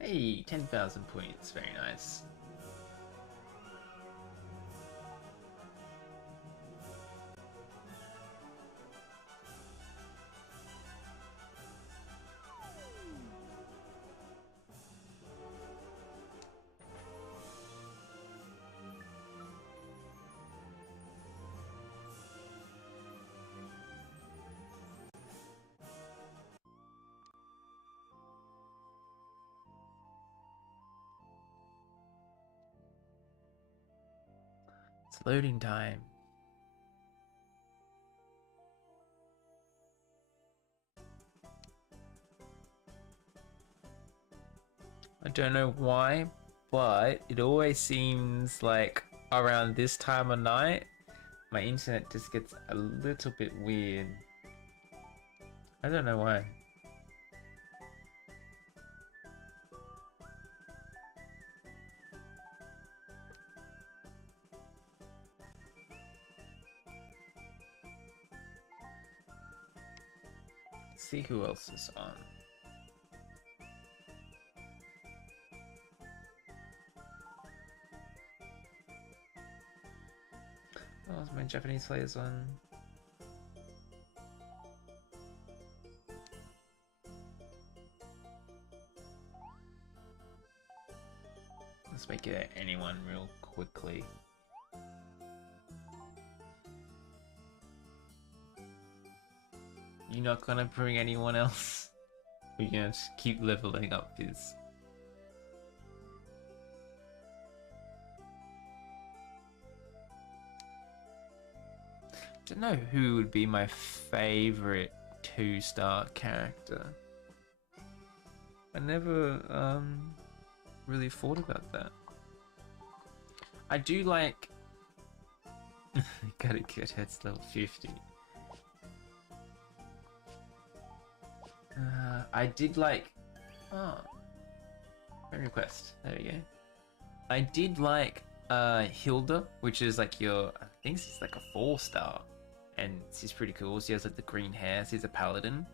Hey, 10,000 points, very nice. It's loading time. I don't know why, but it always seems like around this time of night, my internet just gets a little bit weird. I don't know why. See who else is on. Oh, is my Japanese players on? Let's make it anyone real quickly. You're not gonna bring anyone else? We're gonna just keep leveling up this. Don't know who would be my favorite 2-star character. I never really thought about that. I do like gotta get her to level 50. I did like friend request. There we go. I did like Hilda, which is like your, I think she's like a 4-star, and she's pretty cool. She has like the green hair. She's a paladin.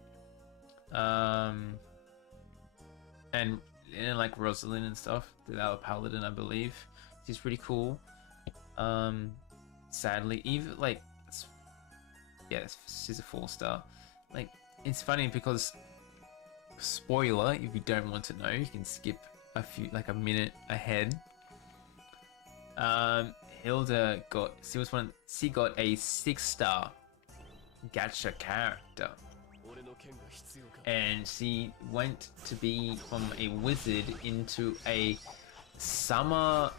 And like Rosalind and stuff, they're a paladin, I believe. She's pretty cool. Sadly, even like, yes, she's a 4-star. Like, it's funny because, spoiler, if you don't want to know, you can skip a minute ahead. Hilda she got a 6-star gacha character, and she went to be from a wizard into a summer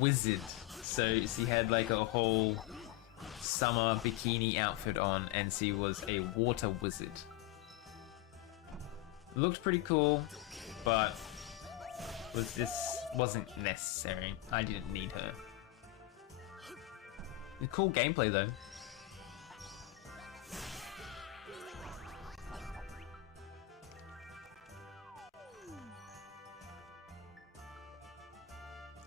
wizard. So she had like a whole summer bikini outfit on, and she was a water wizard. Looked pretty cool, but wasn't necessary. I didn't need her. Cool gameplay though.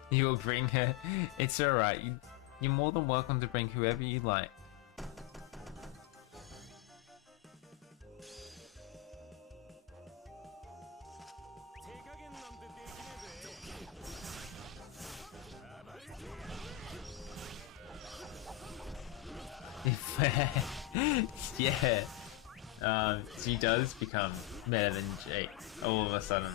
You'll bring her. It's alright. You're more than welcome to bring whoever you like. Yeah. She does become better than Jake all of a sudden.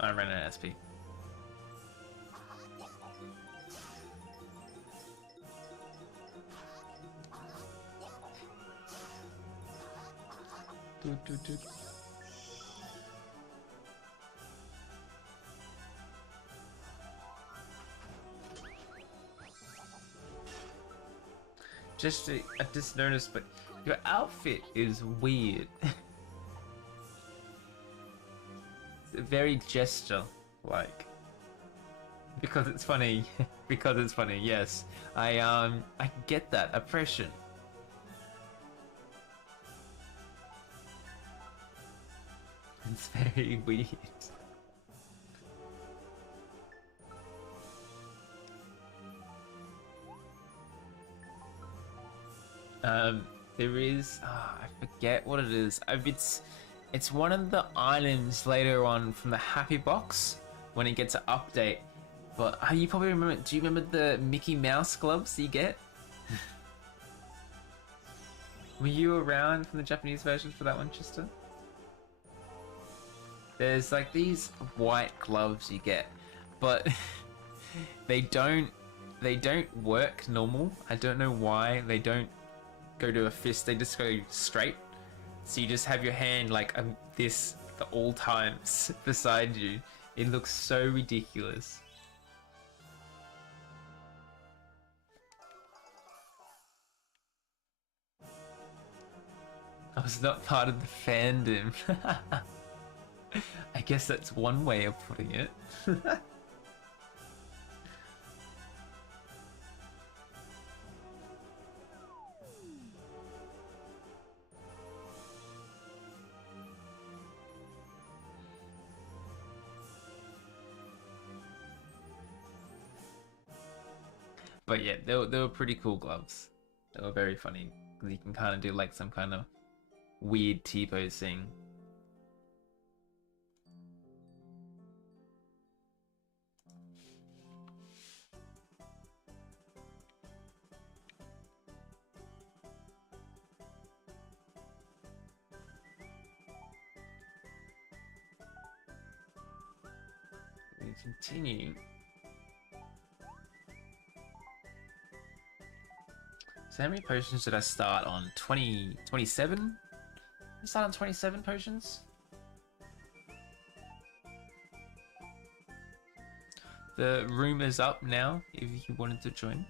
I ran an SP. I just noticed, but your outfit is weird. Very gesture-like. Because it's funny. Because it's funny. Yes, I get that oppression. It's very weird. There is, I forget what it is. It's one of the items later on from the Happy Box when it gets an update. But you probably remember. Do you remember the Mickey Mouse gloves you get? Were you around from the Japanese version for that one, Chester? There's like these white gloves you get, but they don't work normal. I don't know why they don't go to a fist. They just go straight. So you just have your hand like this at all times beside you. It looks so ridiculous. I was not part of the fandom. I guess that's one way of putting it. But yeah, they were pretty cool gloves. They were very funny because you can kind of do like some kind of weird T-pose thing. We continue. So how many potions did I start on? 27? I started on 27 potions? The room is up now if you wanted to join.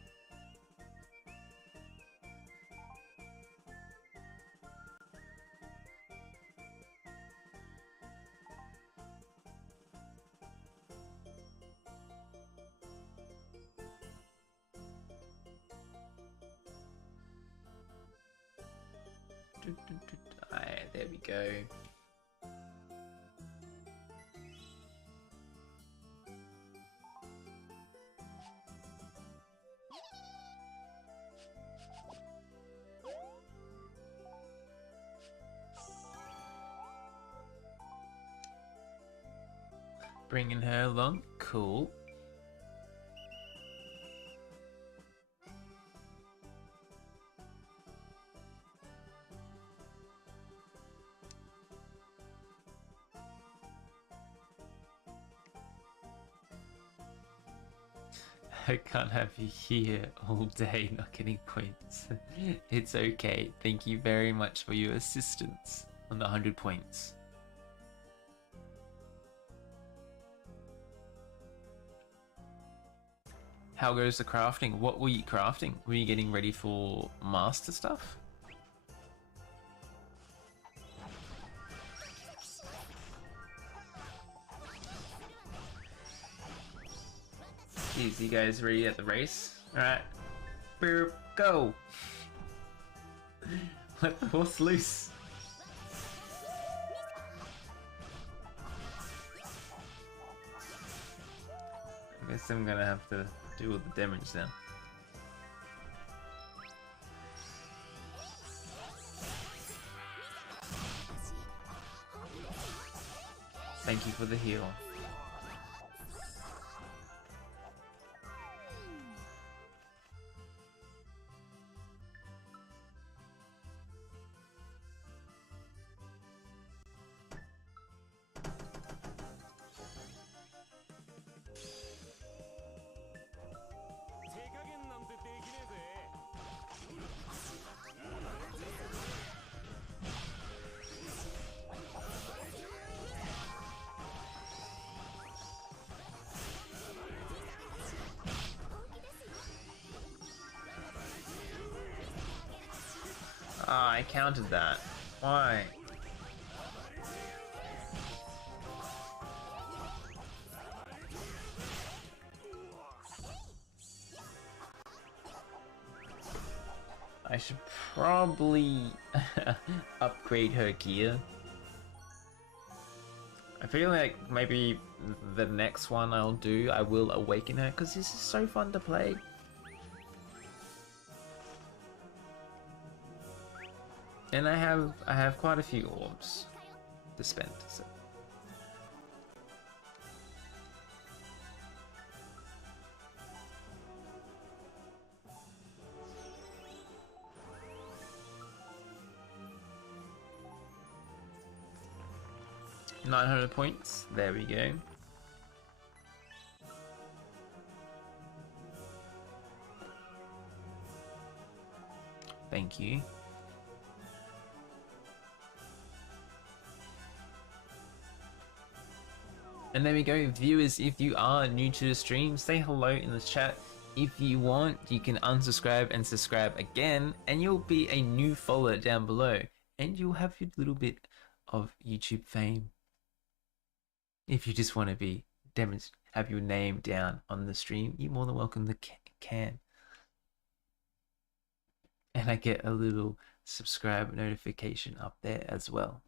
Alright, there we go. Bringing her along, cool. I can't have you here all day not getting points. It's okay. Thank you very much for your assistance on the 100 points. How goes the crafting? What were you crafting? Were you getting ready for master stuff? Jeez, you guys ready at the race? Alright. Go! Let the horse loose! I guess I'm gonna have to do all the damage now. Thank you for the heal. Ah, I counted that. Why? I should probably upgrade her gear. I feel like maybe the next one I'll do, I will awaken her because this is so fun to play. And I have quite a few orbs to spend. So. $900 points. There we go. Thank you. And there we go, viewers, if you are new to the stream, say hello in the chat. If you want, you can unsubscribe and subscribe again, and you'll be a new follower down below, and you'll have your little bit of YouTube fame. If you just want to be have your name down on the stream, you're more than welcome to can. And I get a little subscribe notification up there as well.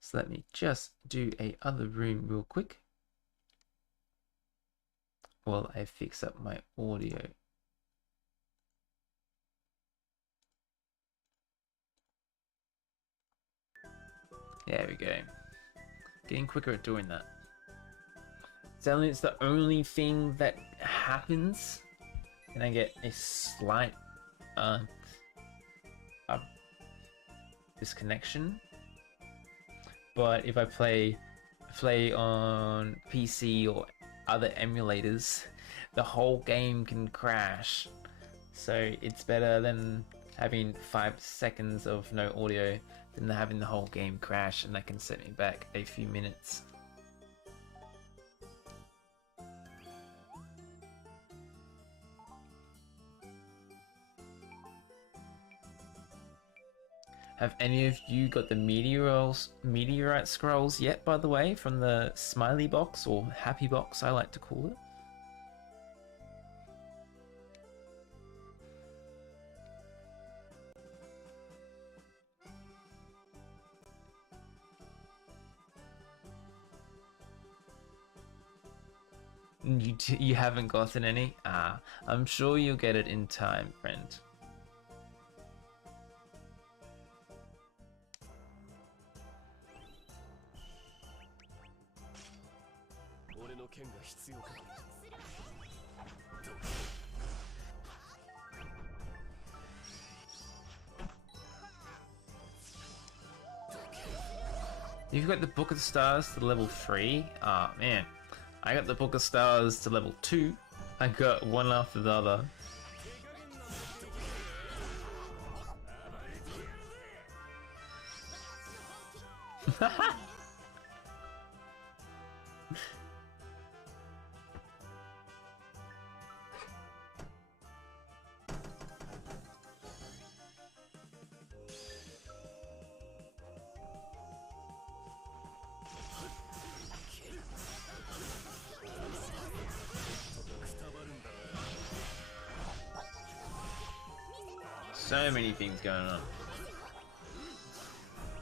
So let me just do a other room real quick while I fix up my audio. There we go. Getting quicker at doing that. Sadly, it's the only thing that happens, and I get a slight disconnection. But if I play on PC or other emulators, the whole game can crash. So it's better than having 5 seconds of no audio than having the whole game crash, and that can set me back a few minutes. Have any of you got the meteorite scrolls yet, by the way, from the smiley box, or happy box I like to call it? You haven't gotten any? Ah, I'm sure you'll get it in time, friend. You've got the Book of the Stars to level 3. Ah, man. I got the Book of Stars to level 2. I got one after the other. So many things going on.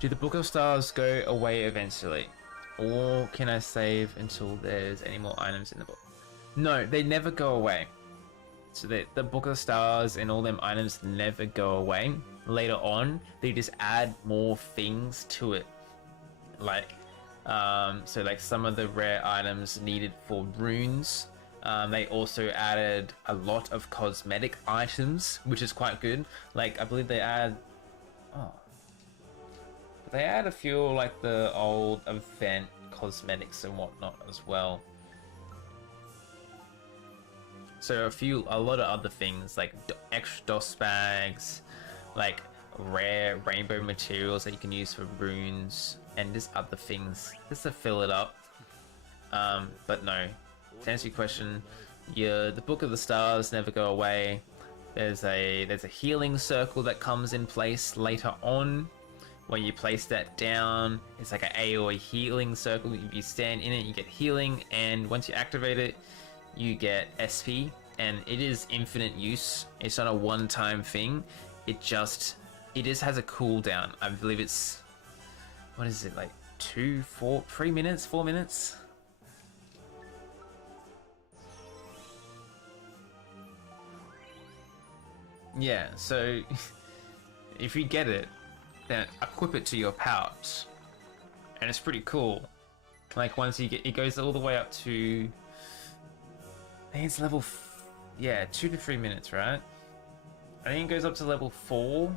Do the Book of Stars go away eventually? Or can I save until there's any more items in the book? No, they never go away. So the Book of Stars and all them items never go away. Later on, they just add more things to it. Like, so like some of the rare items needed for runes. They also added a lot of cosmetic items, which is quite good. Like, I believe they add... Oh. They add a few, like, the old event cosmetics and whatnot as well. So a lot of other things, like extra DOS bags, like rare rainbow materials that you can use for runes, and just other things, just to fill it up. But no. To answer your question, the Book of the Stars never go away. There's a healing circle that comes in place later on. When you place that down, it's like an AoE healing circle. If you stand in it, you get healing, and once you activate it, you get SP, and it is infinite use. It's not a one-time thing. It just has a cooldown. I believe it's, what is it, like 3 minutes, 4 minutes? Yeah, so if you get it, then equip it to your pouch, and it's pretty cool. Like once you get, it goes all the way up to, I think it's level, yeah, 2 to 3 minutes, right? I think it goes up to level 4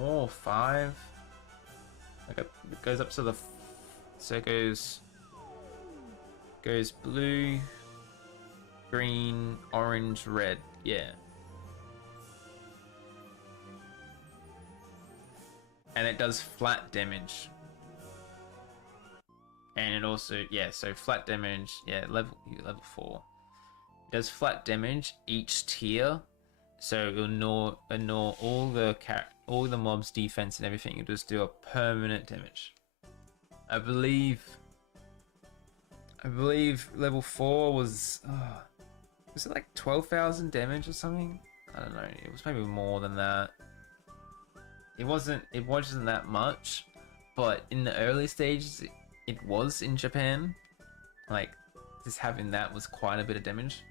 or 5. Like it goes up to the, so it goes blue, green, orange, red, yeah. And it does flat damage. And it also, yeah, so flat damage, yeah, level 4. It does flat damage each tier. So it'll ignore all the mobs' defense and everything. It'll just do a permanent damage. I believe level 4 was it like 12,000 damage or something? I don't know. It was maybe more than that. It wasn't that much, but in the early stages, it was in Japan. Like, just having that was quite a bit of damage.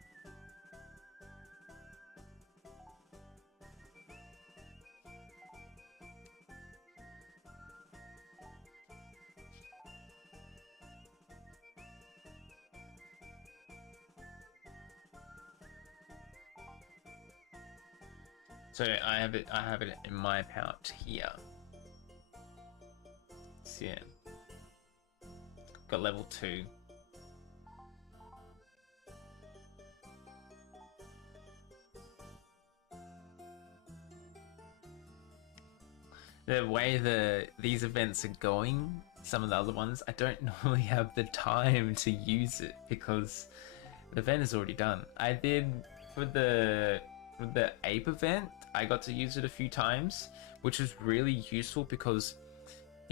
So I have it in my pouch here. So yeah, got level 2. The way these events are going, some of the other ones, I don't normally have the time to use it because the event is already done. I did for the ape event, I got to use it a few times, which was really useful because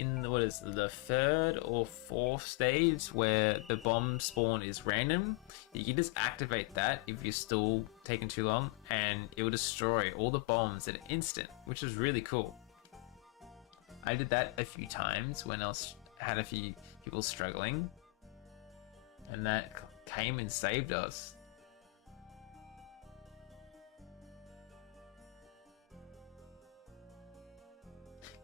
in the 3rd or 4th stage where the bomb spawn is random, you can just activate that if you're still taking too long, and it will destroy all the bombs at an instant, which is really cool. I did that a few times when I had a few people struggling, and that came and saved us.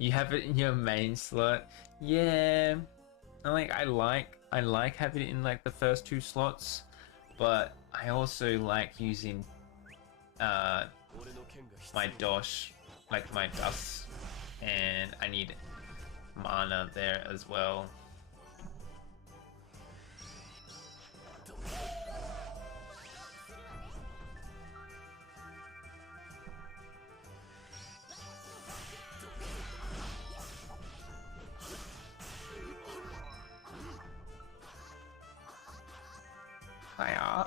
You have it in your main slot. Yeah, I like having it in like the first 2 slots, but I also like using my dosh, like my dust, and I need mana there as well. Hiya.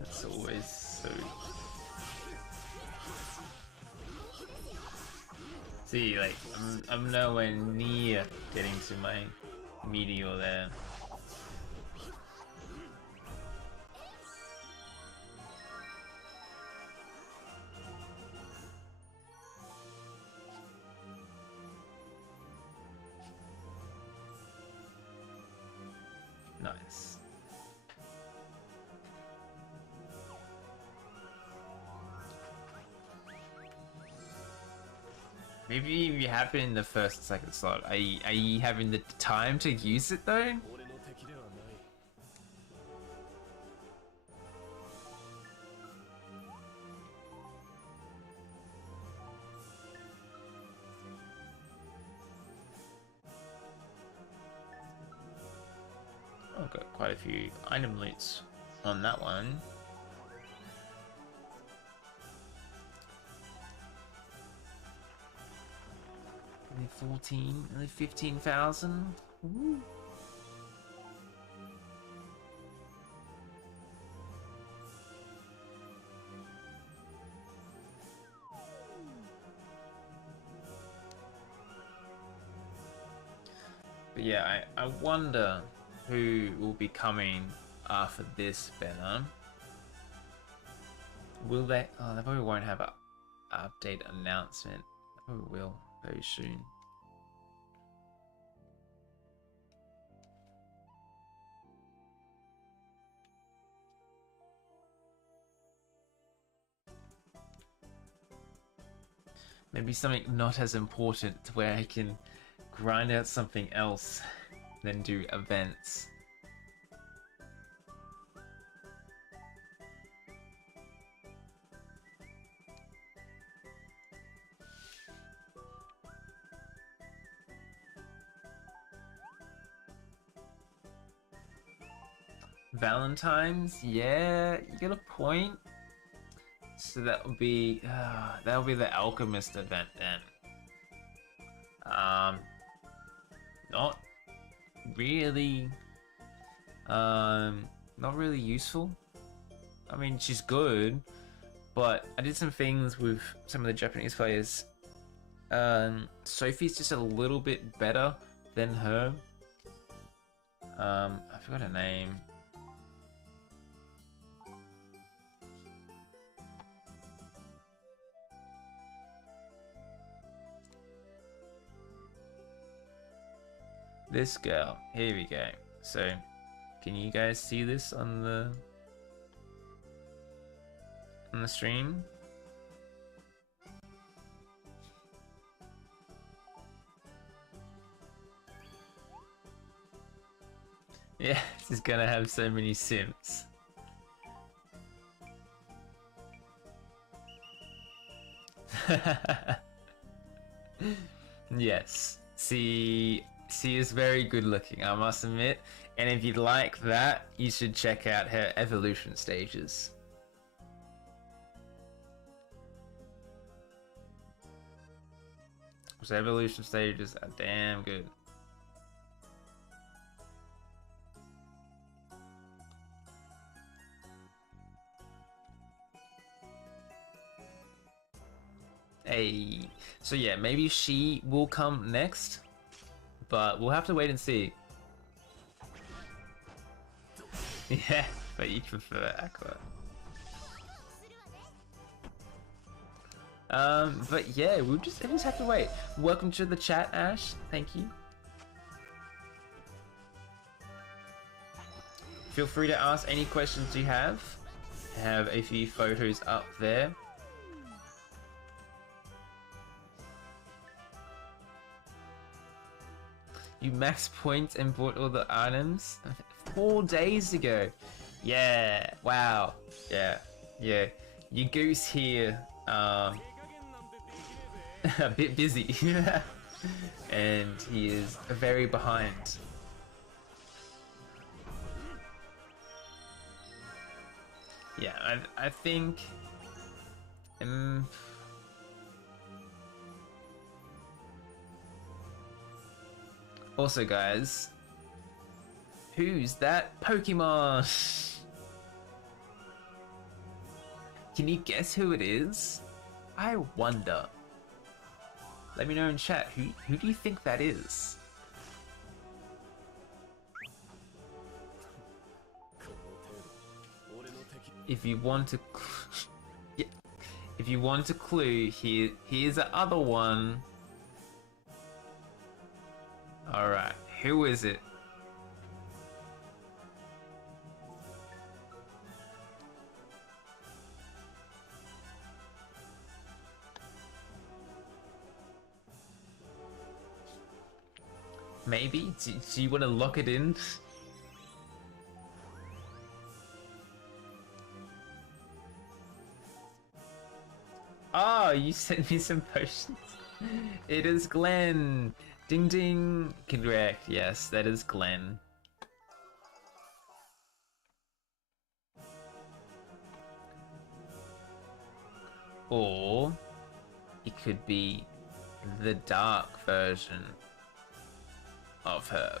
That's always so... See, like, I'm nowhere near getting to my meteor there. Nice. Maybe if you have it in the first and second slot, are you having the time to use it though? I've got quite a few item loots on that one. Only 14, only 15,000. But yeah, I wonder who will be coming after this banner. Will they? Oh, they probably won't have an update announcement. They probably will very soon. Maybe something not as important where I can grind out something else than do events. Valentine's, yeah, you got a point. So that would be the Alchemist event then. Not really, not really useful. I mean, she's good, but I did some things with some of the Japanese players. Sophie's just a little bit better than her. I forgot her name. This girl. Here we go. So, can you guys see this on the stream? Yeah, this is gonna have so many simps. Yes. See, she is very good looking, I must admit. And if you'd like that, you should check out her evolution stages. Those evolution stages are damn good. Hey, so yeah, maybe she will come next, but we'll have to wait and see. Yeah, but you prefer Aqua. But yeah, we'll just have to wait. Welcome to the chat, Ash. Thank you. Feel free to ask any questions you have. have a few photos up there. You max points and bought all the items 4 days ago. Yeah, wow. Yeah. Your Goose here, a bit busy. And he is very behind. Yeah, I think also, guys, who's that Pokemon? Can you guess who it is? I wonder. Let me know in chat. Who do you think that is? If you want to, yeah, if you want a clue, here's the other one. All right, who is it? Maybe? Do you want to lock it in? Oh, you sent me some potions. It is Glenn. Ding ding. Correct. Yes, that is Glenn. Or it could be the dark version of her.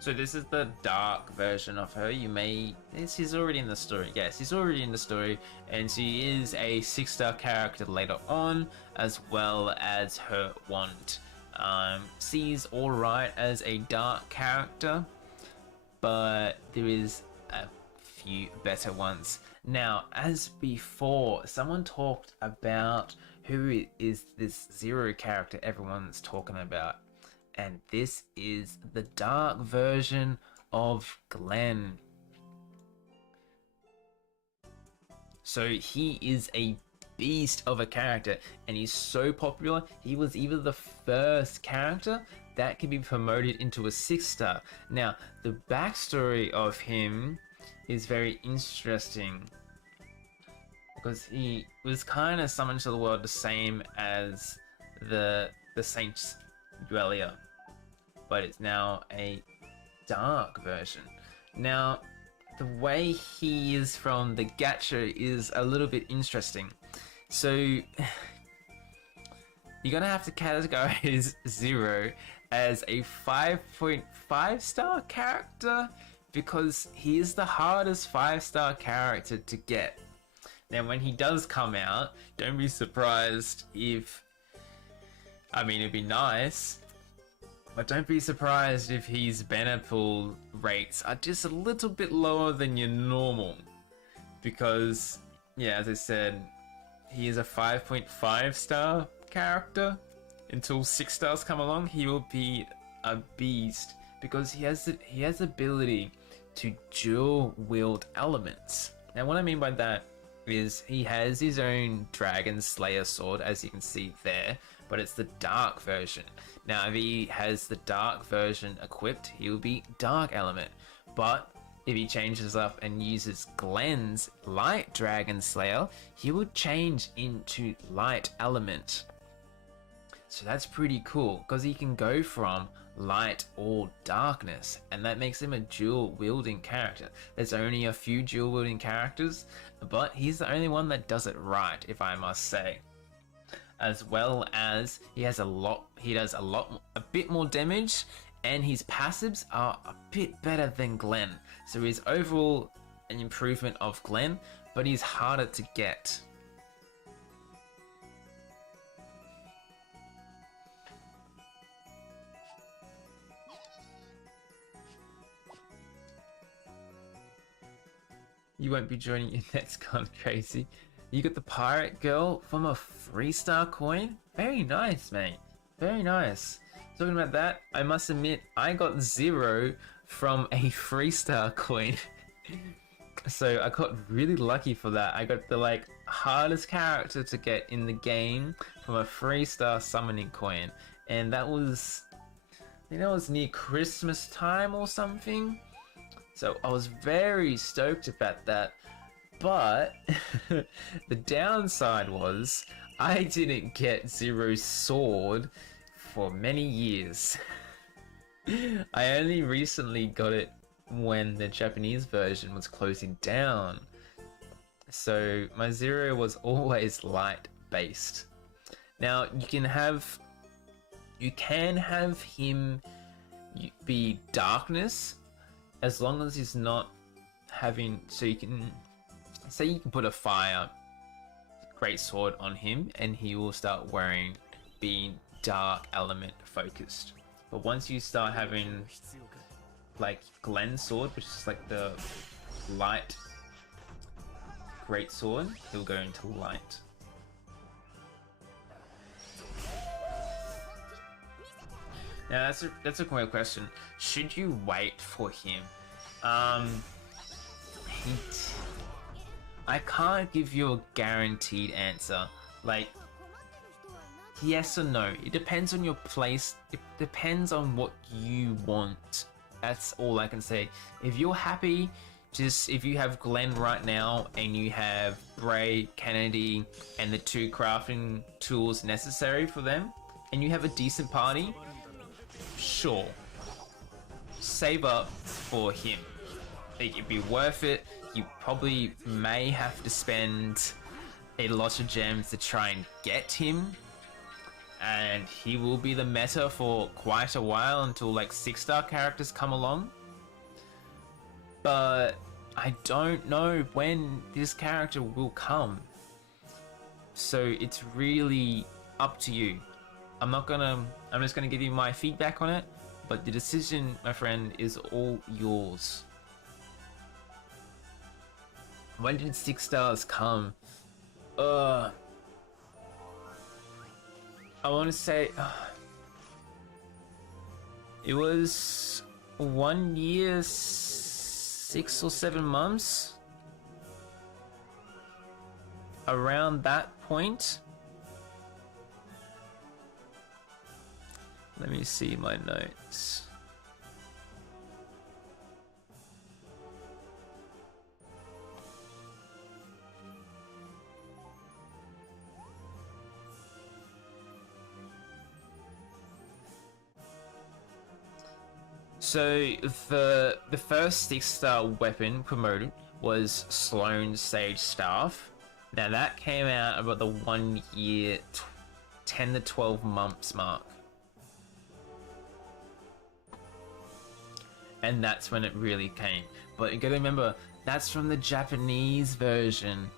So this is the dark version of her. You may... She's already in the story. Yes, she's already in the story. And she is a 6-star character later on, as well as her wand. She's alright as a dark character, but there is a few better ones. Now, as before, someone talked about who is this Zero character everyone's talking about. And this is the dark version of Glenn. So he is a beast of a character, and he's so popular, he was either the first character that can be promoted into a 6-star. Now, the backstory of him is very interesting, because he was kind of summoned to the world the same as the Saint Duelia, but it's now a dark version. Now, the way he is from the gacha is a little bit interesting. So, you're gonna have to categorize Zero as a 5.5 star character, because he is the hardest 5-star character to get. Now, when he does come out, don't be surprised if... I mean, it'd be nice, but don't be surprised if his banner pool rates are just a little bit lower than your normal. Because, yeah, as I said, he is a 5.5 star character. Until 6 stars come along, he will be a beast, because he has the ability to dual wield elements. Now, what I mean by that is he has his own Dragon Slayer sword, as you can see there, but it's the dark version. Now, if he has the dark version equipped, he will be dark element. But if he changes up and uses Glenn's light Dragon Slayer, he will change into light element. So that's pretty cool, because he can go from light or darkness, and that makes him a dual wielding character. There's only a few dual wielding characters, but he's the only one that does it right, if I must say. As well as he does a bit more damage, and his passives are a bit better than Glenn. So he's overall an improvement of Glenn, but he's harder to get. You won't be joining your net's gone crazy. You got the pirate girl from a 3-star coin? Very nice, mate. Very nice. Talking about that, I must admit, I got 0 from a 3-star coin. So I got really lucky for that. I got the like hardest character to get in the game from a 3-star summoning coin. And that was, I think that was near Christmas time or something. So I was very stoked about that. But the downside was I didn't get 0 sword for many years. I only recently got it when the Japanese version was closing down. So my 0 was always light based. Now you can have him be darkness as long as he's not having, so you can say you can put a fire great sword on him and he will start being dark element focused. But once you start having like Glenn's sword, which is like the light great sword, he'll go into light. Now that's a great question. Should you wait for him? I can't give you a guaranteed answer. Like, yes or no. It depends on your place. It depends on what you want. That's all I can say. If you're happy, if you have Glenn right now and you have Bray, Kennedy, and the 2 crafting tools necessary for them, and you have a decent party, sure. Save up for him. It'd be worth it. You probably may have to spend a lot of gems to try and get him, and he will be the meta for quite a while until like 6-star characters come along. But I don't know when this character will come, so it's really up to you. I'm just gonna give you my feedback on it, but the decision, my friend, is all yours. When did 6 stars come? I want to say it was 1 year, 6 or 7 months, around that point. Let me see my notes. So the first 6-star weapon promoted was Sloane's Sage Staff. Now that came out about the 1 year, 10 to 12 months mark. And that's when it really came. But you gotta remember, that's from the Japanese version.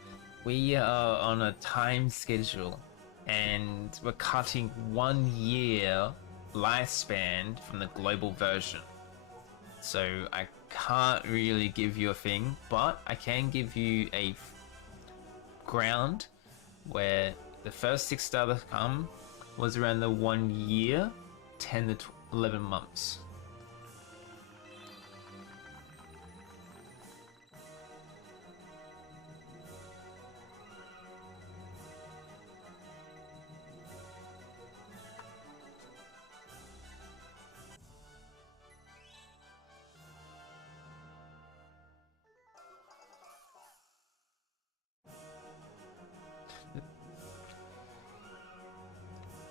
We are on a time schedule and we're cutting 1 year lifespan from the global version. So I can't really give you a thing, but I can give you a ground where the first 6-star to come was around the 1 year, 10 to 11 months.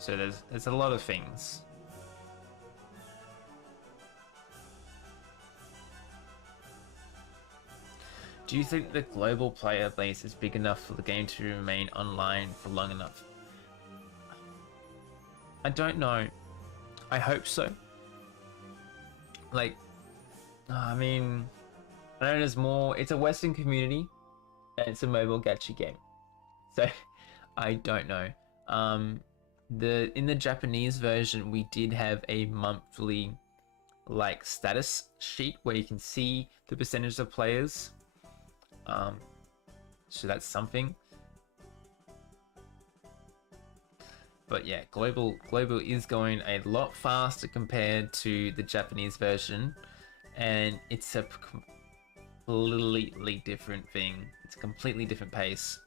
So there's a lot of things. Do you think the global player base is big enough for the game to remain online for long enough? I don't know. I hope so. Like, I mean, I know there's more. It's a Western community, and it's a mobile gacha game, so I don't know. In the Japanese version, we did have a monthly like status sheet where you can see the percentage of players. So that's something. But yeah, global is going a lot faster compared to the Japanese version, and it's a completely different thing. It's a completely different pace.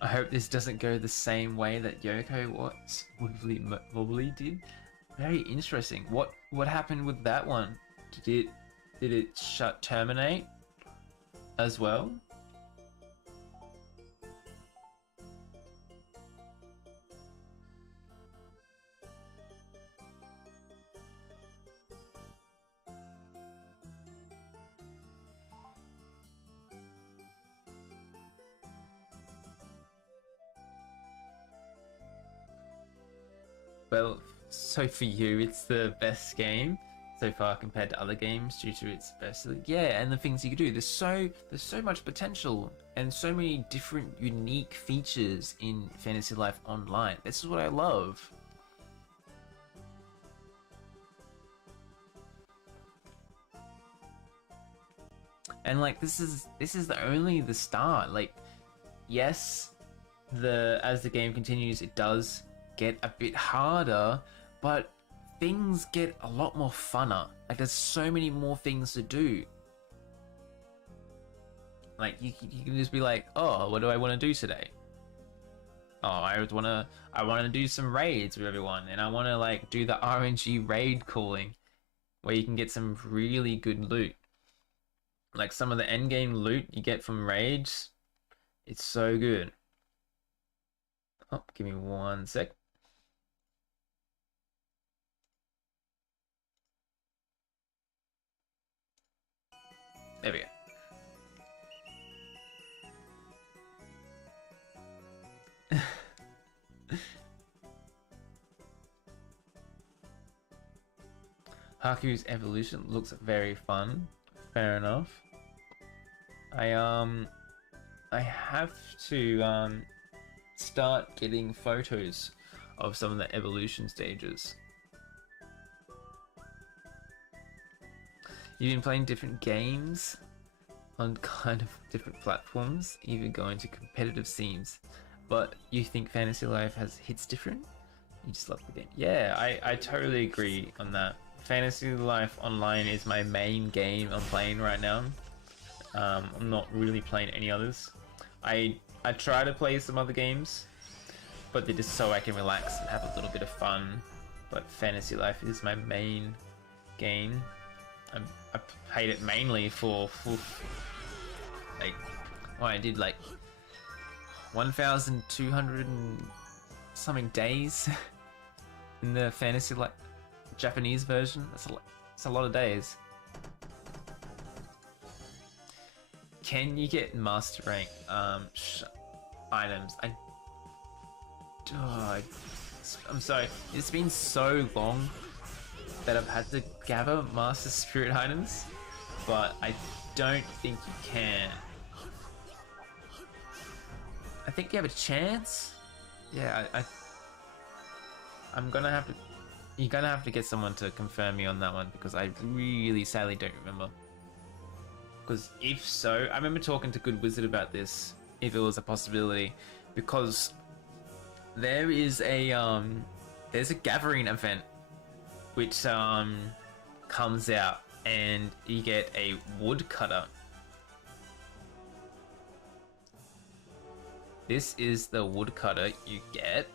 I hope this doesn't go the same way that Yoko Wobbly did. Very interesting. What happened with that one? Did it terminate as well? Well, so for you, it's the best game so far compared to other games due to its versatility. Yeah, and the things you can do. There's so much potential and so many different unique features in Fantasy Life Online. This is what I love. And like this is only the start. Like, yes, as the game continues, it does get a bit harder, but things get a lot more funner. Like, there's so many more things to do. Like, you can just be like, oh, what do I want to do today? Oh, I want to do some raids with everyone, and I want to like do the RNG raid calling, where you can get some really good loot. Like some of the endgame loot you get from raids, it's so good. Oh, give me 1 sec. There we go. Haku's evolution looks very fun. Fair enough. I have to start getting photos of some of the evolution stages. You've been playing different games on kind of different platforms, even going to competitive scenes, but you think Fantasy Life hits different? You just love the game. Yeah, I totally agree on that. Fantasy Life Online is my main game I'm playing right now. I'm not really playing any others. I try to play some other games, but they're just so I can relax and have a little bit of fun. But Fantasy Life is my main game. I played it mainly for like, well, I did like 1,200 and something days in the Fantasy Life Japanese version. That's a lot of days. Can you get master rank items? I'm sorry. It's been so long that I've had to gather master spirit items, but I don't think you can. I think you have a chance. Yeah, I'm gonna have to. You're gonna have to get someone to confirm me on that one, because I really sadly don't remember. Because if so, I remember talking to Good Wizard about this, if it was a possibility, because there is there's a gathering event which comes out, and you get a woodcutter. This is the woodcutter you get.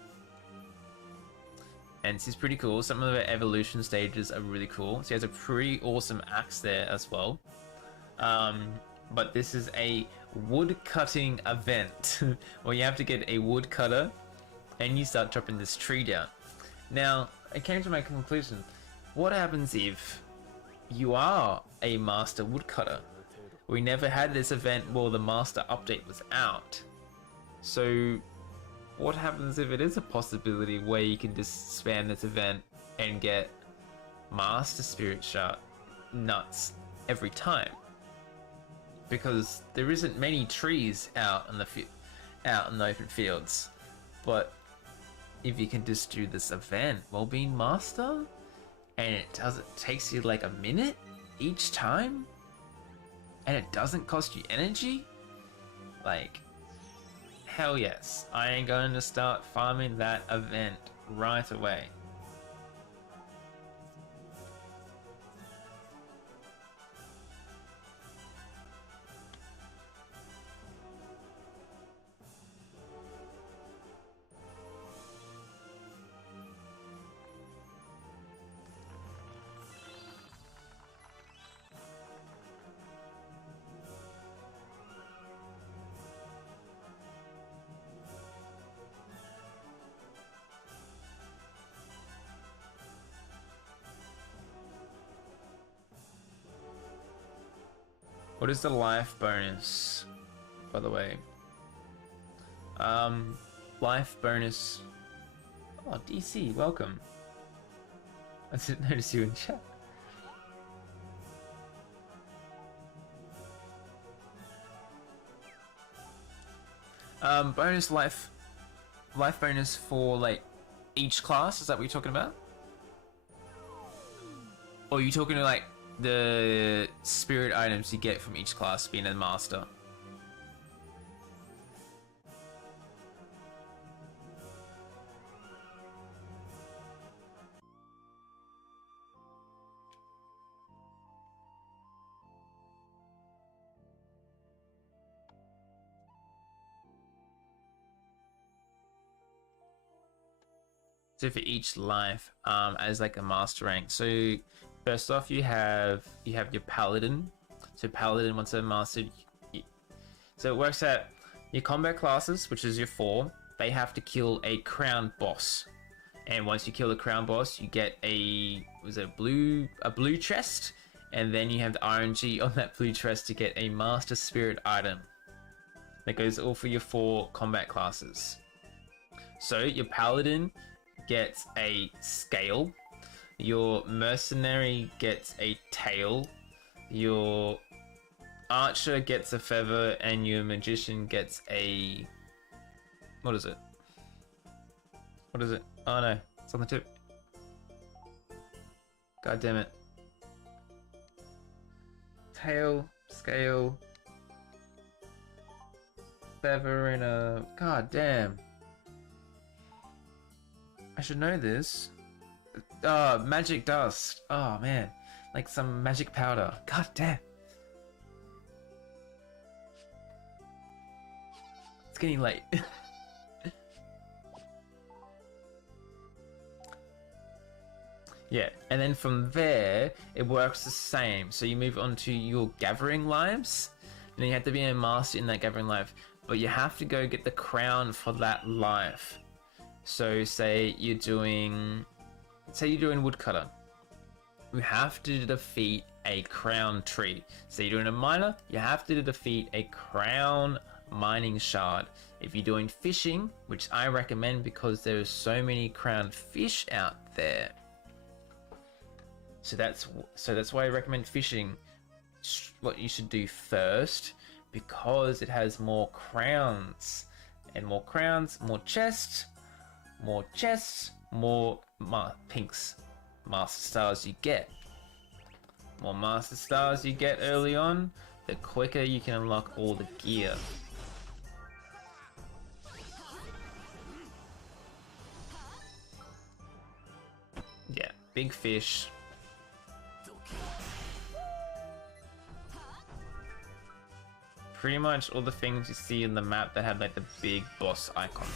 And this is pretty cool. Some of the evolution stages are really cool. So he has a pretty awesome axe there as well. But this is a wood cutting event where you have to get a woodcutter and you start chopping this tree down. Now, I came to my conclusion. What happens if you are a master woodcutter? We never had this event while the master update was out. So what happens if it is a possibility where you can just spam this event and get master spirit shard nuts every time? Because there isn't many trees out in the open fields, but if you can just do this event while being master, and it takes you like a minute each time, and it doesn't cost you energy. Like, hell yes, I ain't going to start farming that event right away. What is the life bonus, by the way? Life bonus. Oh, DC, welcome. I didn't notice you in chat. Bonus life bonus for like each class. Is that what you're talking about? Or are you talking to like the spirit items you get from each class being a master? So for each life, as like a master rank. So first off, you have your paladin. So paladin, once they're mastered, so it works out your combat classes, which is your 4. They have to kill a crown boss, and once you kill the crown boss, you get a blue chest, and then you have the RNG on that blue chest to get a master spirit item. That goes all for your 4 combat classes. So your paladin gets a scale, your mercenary gets a tail, your archer gets a feather, and your magician gets a... What is it? What is it? Oh no, it's on the tip. God damn it. Tail, scale, feather, and a... God damn. I should know this. Magic dust. Oh man, like some magic powder. God damn. It's getting late. Yeah, and then from there, it works the same. So you move on to your gathering lives, and then you have to be a master in that gathering life. But you have to go get the crown for that life. So say you're doing woodcutter. You have to defeat a crown tree. So you're doing a miner, you have to defeat a crown mining shard. If you're doing fishing, which I recommend because there are so many crown fish out there. So that's why I recommend fishing. What you should do first, because it has more crowns, and more crowns, more chests, more pinks, master stars you get. More master stars you get early on, the quicker you can unlock all the gear. Yeah, big fish. Pretty much all the things you see in the map that have like the big boss icon.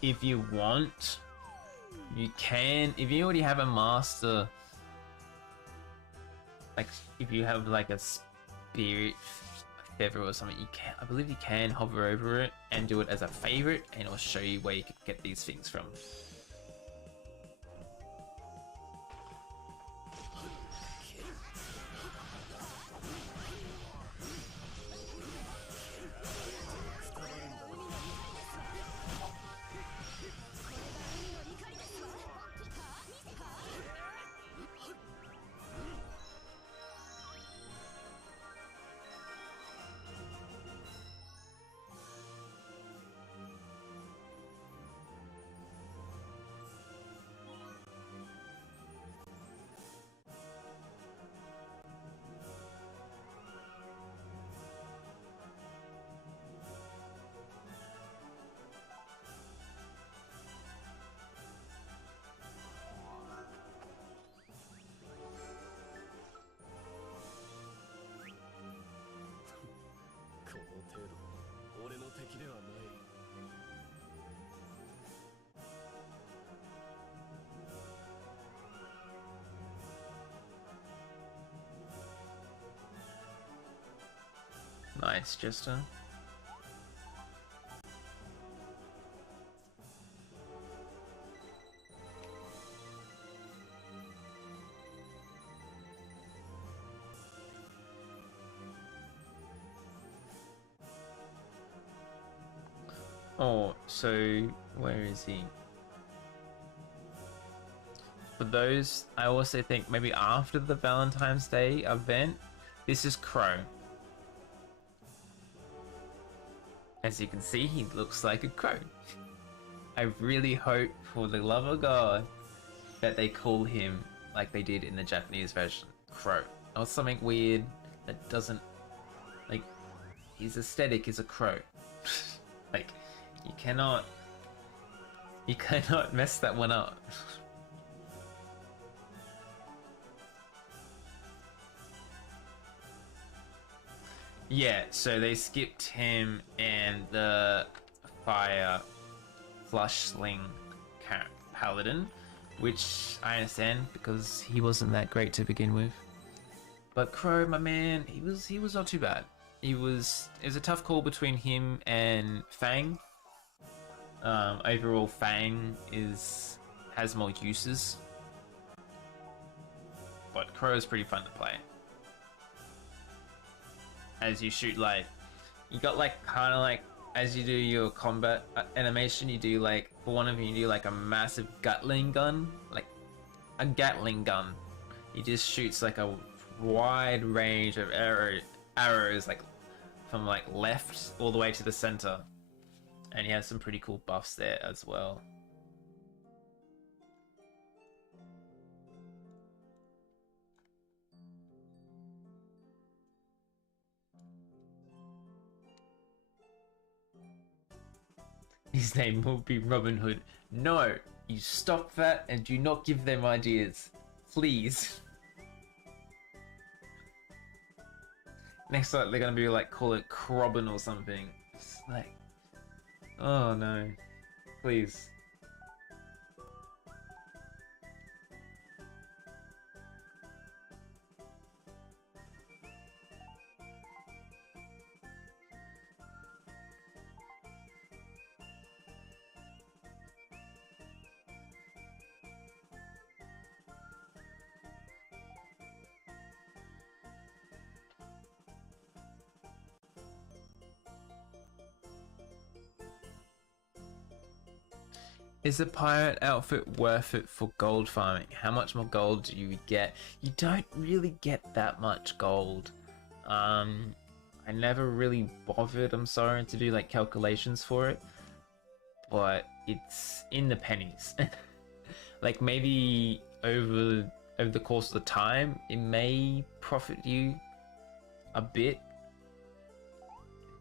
If you want, you can, if you already have a master, like if you have like a spirit feather or something, you can, I believe you can hover over it and do it as a favorite, and it'll show you where you can get these things from. Nice, Jester. Oh, so where is he? For those, I also think maybe after the Valentine's Day event, this is Crow. As you can see, he looks like a crow. I really hope, for the love of God, that they call him like they did in the Japanese version, Crow. Or something weird that doesn't, like, his aesthetic is a crow. Like, you cannot mess that one up. Yeah, so they skipped him and the fire flush sling paladin, which I understand because he wasn't that great to begin with. But Crow, my man, he was not too bad. It was a tough call between him and Fang. Overall, Fang has more uses, but Crow is pretty fun to play. As you shoot, like, you got like kind of like, as you do your combat animation, you do like, for one of you do like a massive Gatling gun, like a Gatling gun. He just shoots like a wide range of arrows, like from like left all the way to the center, and he has some pretty cool buffs there as well. His name will be Robin Hood. No, you stop that and do not give them ideas, please. Next time they're gonna be like, call it Crobin or something. It's like, oh no, please. Is a pirate outfit worth it for gold farming? How much more gold do you get? You don't really get that much gold. I never really bothered, I'm sorry, to do like calculations for it, but it's in the pennies. Like maybe over the course of the time, it may profit you a bit,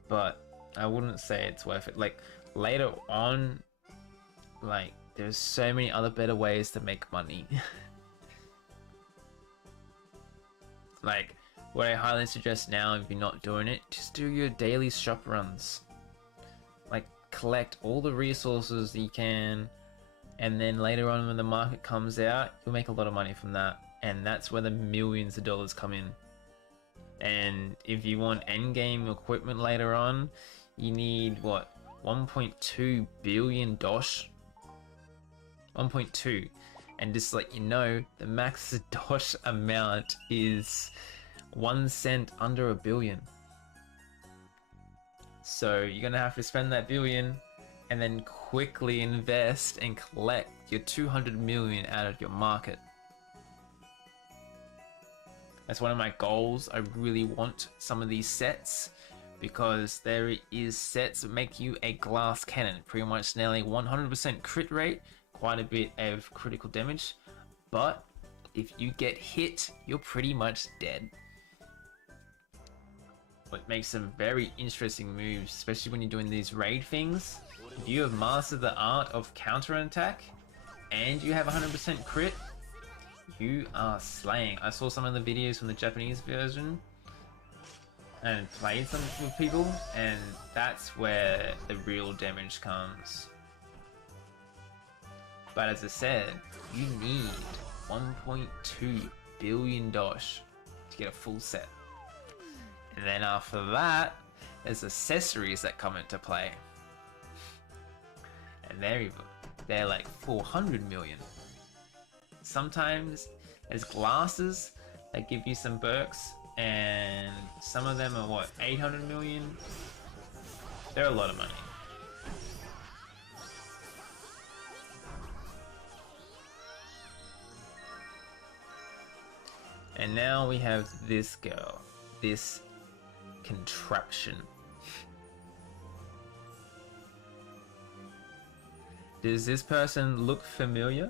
but I wouldn't say it's worth it. Like later on, like there's so many other better ways to make money. Like what I highly suggest now, if you're not doing it, just do your daily shop runs. Like collect all the resources that you can, and then later on when the market comes out, you'll make a lot of money from that, and that's where the millions of dollars come in. And if you want endgame equipment later on, you need what, 1.2 billion dosh? 1.2, and just to let you know, the max dosh amount is 1 cent under a billion. So you're gonna have to spend that billion and then quickly invest and collect your 200 million out of your market. That's one of my goals. I really want some of these sets, because there is sets that make you a glass cannon, pretty much nearly 100% crit rate, quite a bit of critical damage, but if you get hit, you're pretty much dead. What makes some very interesting moves, especially when you're doing these raid things. If you have mastered the art of counterattack and you have 100% crit, you are slaying. I saw some of the videos from the Japanese version. and played some with people, and that's where the real damage comes. But as I said, you need 1.2 billion dosh to get a full set. And then after that, there's accessories that come into play. And they're like 400 million. Sometimes there's glasses that give you some perks, and some of them are what, 800 million? They're a lot of money. And now we have this girl, this contraption. Does this person look familiar?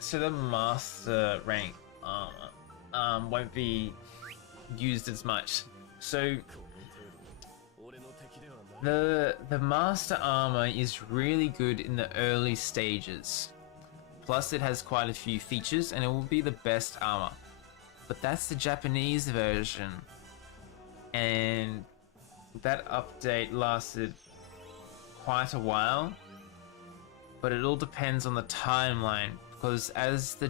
So the master rank armor won't be used as much. So the master armor is really good in the early stages. Plus it has quite a few features and it will be the best armor. But that's the Japanese version. And that update lasted quite a while. But it all depends on the timeline, because as the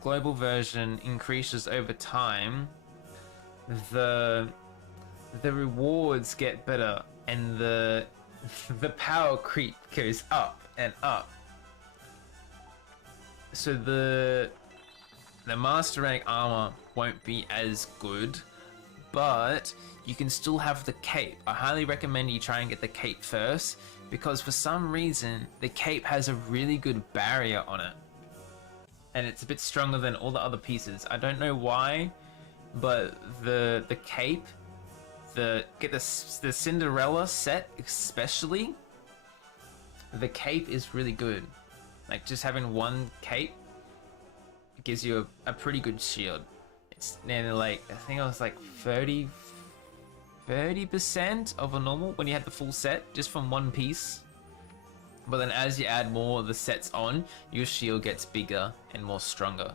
global version increases over time, the rewards get better and the power creep goes up and up. So the master rank armor won't be as good, but you can still have the cape. I highly recommend you try and get the cape first, because for some reason the cape has a really good barrier on it. And it's a bit stronger than all the other pieces. I don't know why, but the cape, the Cinderella set especially, the cape is really good. Like just having one cape gives you a pretty good shield. It's nearly like, I think it was like 30% of a normal when you had the full set just from one piece. But then as you add more of the sets on, your shield gets bigger and more stronger.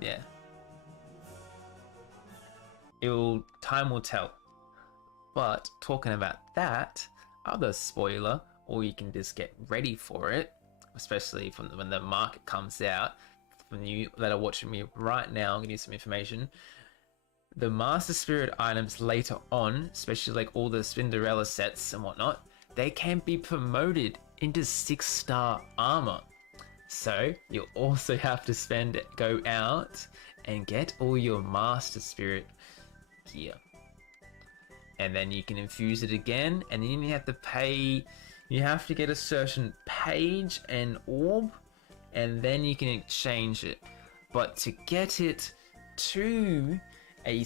Yeah. Time will tell. But talking about that, other spoiler, or you can just get ready for it, especially when the market comes out. For you that are watching me right now, I'm gonna give you some information. The Master Spirit items later on, especially like all the Cinderella sets and whatnot, they can be promoted into 6-star armor. So you'll also have to go out and get all your Master Spirit gear. And then you can infuse it again, and then you have to pay, you have to get a certain page and orb, and then you can exchange it. But to get it to a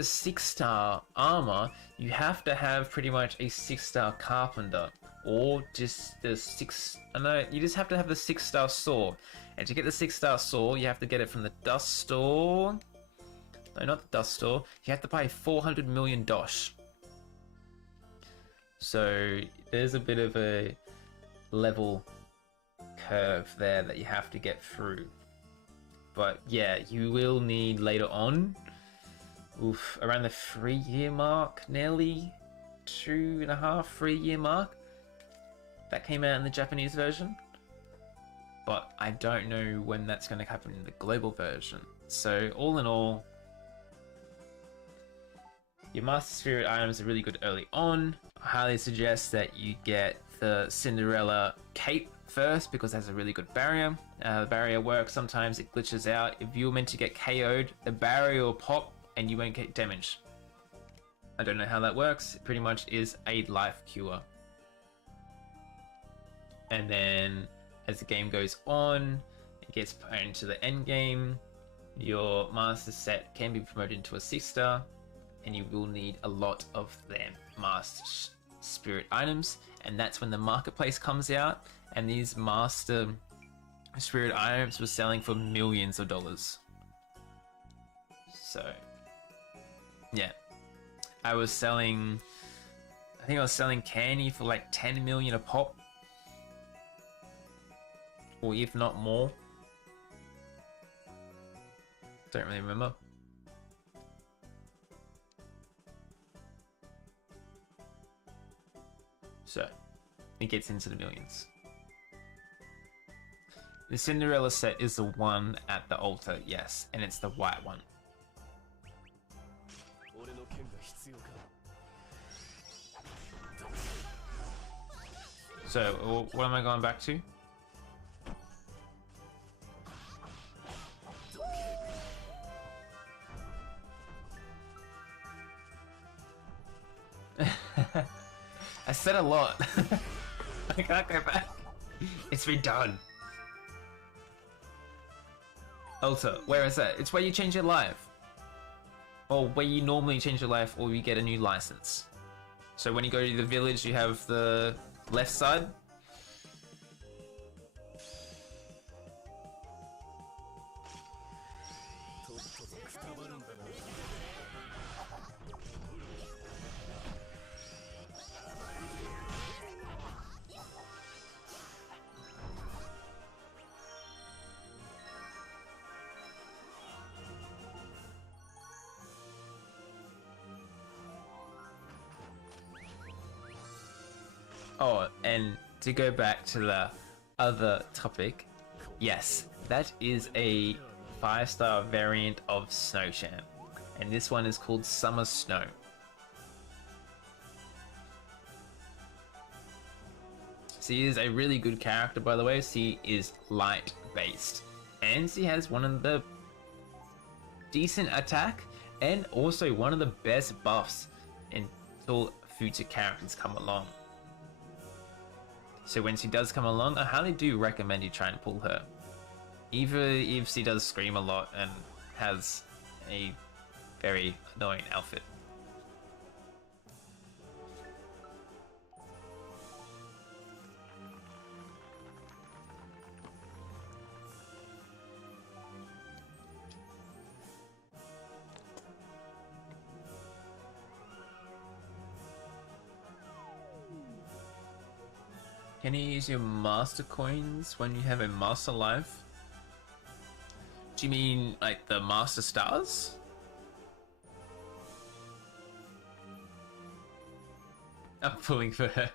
6-star armor, you have to have pretty much a 6-star carpenter, or just the you just have to have the 6-star sword. And to get the 6-star sword, you have to get it from the dust store. No, not the dust store. You have to pay 400 million dosh. So there's a bit of a level curve there that you have to get through. But yeah, you will need later on, around the 3-year mark, nearly 2.5, 3-year mark. That came out in the Japanese version. But I don't know when that's going to happen in the global version. So all in all, your Master Spirit items are really good early on. I highly suggest that you get the Cinderella cape first, because it has a really good barrier. The barrier works, sometimes it glitches out. If you're meant to get KO'd, the barrier will pop and you won't get damaged. I don't know how that works. It pretty much is a life cure. And then as the game goes on, it gets put into the end game. Your master set can be promoted into a 6-star, and you will need a lot of them Master Spirit items. And that's when the marketplace comes out, and these Master Spirit items were selling for millions of dollars. So yeah, I think I was selling candy for like 10 million a pop, or if not more. Don't really remember. So it gets into the millions. The Cinderella set is the one at the altar, yes, and it's the white one. So, what am I going back to? I said a lot. I can't go back. It's been done. Altar, where is that? It's where you change your life. Or where you normally change your life, or you get a new license. So when you go to the village, you have the left side. Oh, and to go back to the other topic, yes, that is a 5-star variant of Snow Champ, and this one is called Summer Snow. She is a really good character, by the way. She is light based, and she has one of the decent attack and also one of the best buffs until future characters come along. So when she does come along, I highly do recommend you try and pull her. Even if she does scream a lot and has a very annoying outfit. Can you use your master coins when you have a master life? Do you mean like the master stars? I'm pulling for her.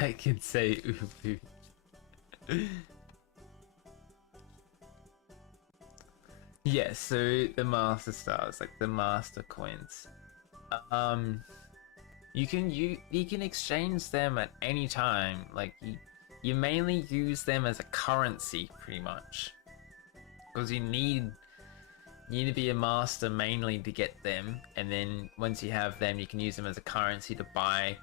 I can say ooh. Yeah, so the master stars, like the master coins, you can exchange them at any time. Like you mainly use them as a currency, pretty much, because you need to be a master mainly to get them, and then once you have them, you can use them as a currency to buy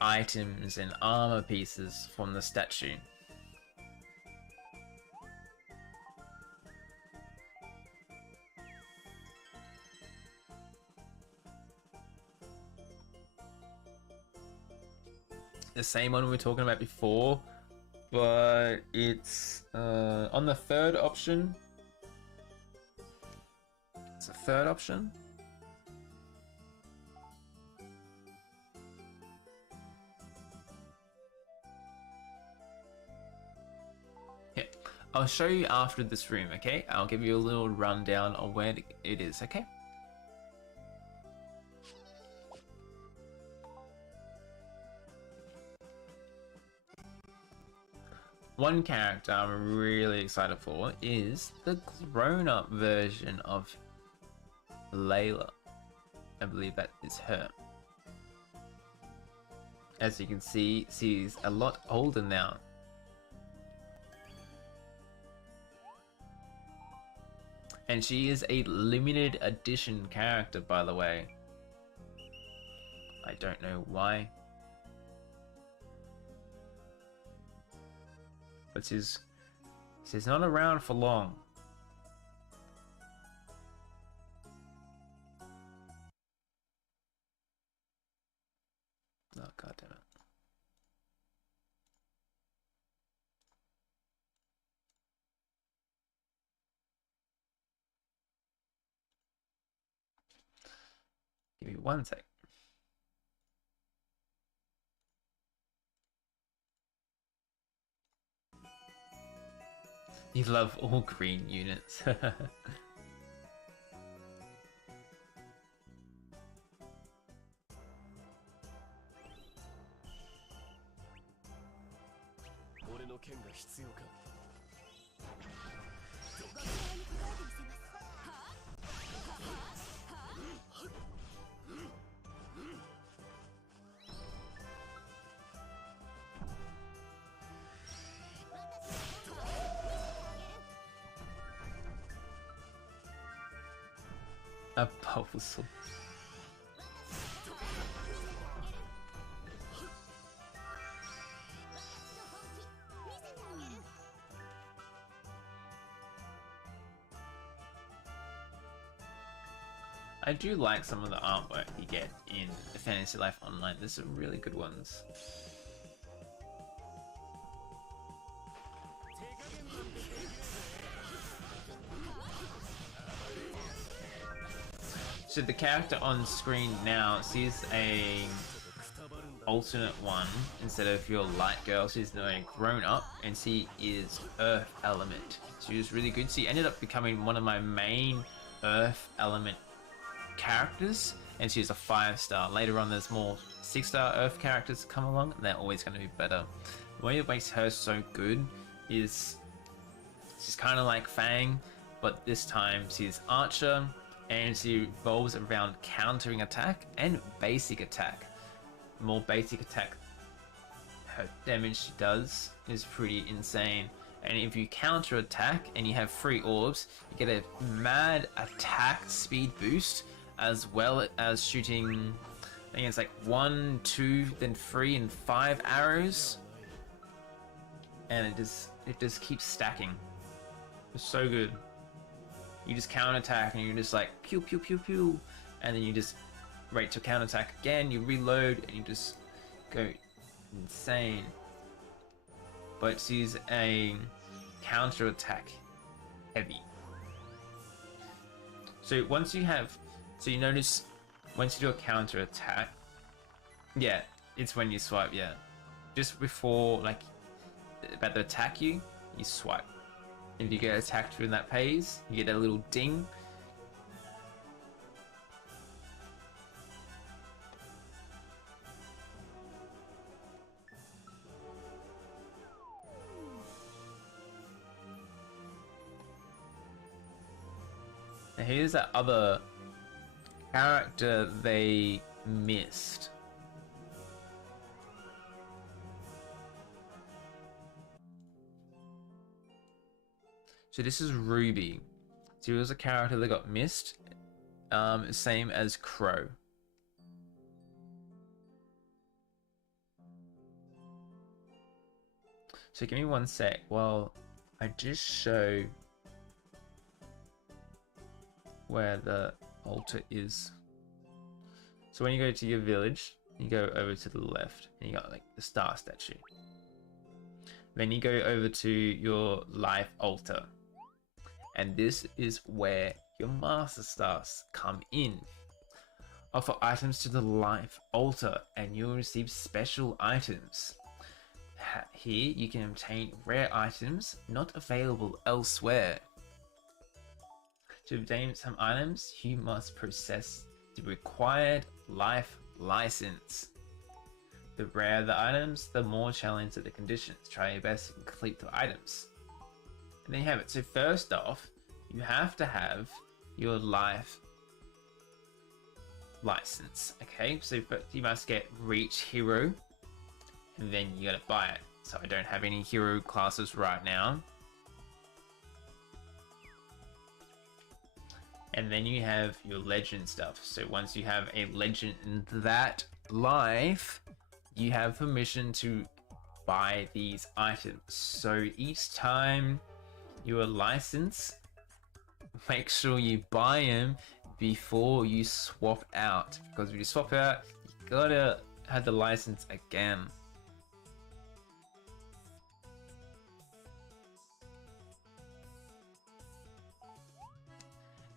items and armor pieces from the statue. The same one we were talking about before, but it's on the third option. It's a third option. Yeah, I'll show you after this room, okay? I'll give you a little rundown on where it is, okay? One character I'm really excited for is the grown-up version of Layla. I believe that is her. As you can see, she's a lot older now. And she is a limited edition character, by the way. I don't know why. But she's not around for long. Oh, god damn it. Give me 1 sec. You love all green units. A puzzle. I do like some of the artwork you get in Fantasy Life Online. There's some really good ones. So the character on screen now sees a alternate one instead of your light girl. She's now grown up and she is Earth Element. She was really good. She ended up becoming one of my main Earth Element characters, and she's a 5-star. Later on there's more 6-star Earth characters come along and they're always going to be better. What makes her so good is she's kind of like Fang, but this time she's Archer, and she revolves around countering attack and basic attack. More basic attack, her damage she does is pretty insane. And if you counter attack and you have 3 orbs, you get a mad attack speed boost, as well as shooting, I think it's like 1, 2, then 3 and 5 arrows. And it just keeps stacking. It's so good. You just counter attack and you're just like pew pew pew pew, and then you just wait to counter attack again, you reload and you just go insane. But she's a counter attack heavy. So you notice once you do a counter attack, yeah, it's when you swipe, yeah. Just before, like, about to attack you, you swipe. If you get attacked during that phase, you get a little ding. Now here's that other character they missed. So this is Ruby. So it was a character that got missed. Same as Crow. So give me 1 sec while I just show where the altar is. So when you go to your village, you go over to the left and you got like the star statue. Then you go over to your life altar. And this is where your master stars come in. Offer items to the life altar and you'll receive special items. Here you can obtain rare items not available elsewhere. To obtain some items, you must process the required life license. The rarer the items, the more challenging the conditions. Try your best to complete the items. And there you have it. So first off, you have to have your life license. Okay, so you must get Reach Hero, and then you gotta buy it. So I don't have any hero classes right now. And then you have your legend stuff. So once you have a legend in that life, you have permission to buy these items. So each time you're licensed, make sure you buy them before you swap out. Because if you swap out, you gotta had the license again.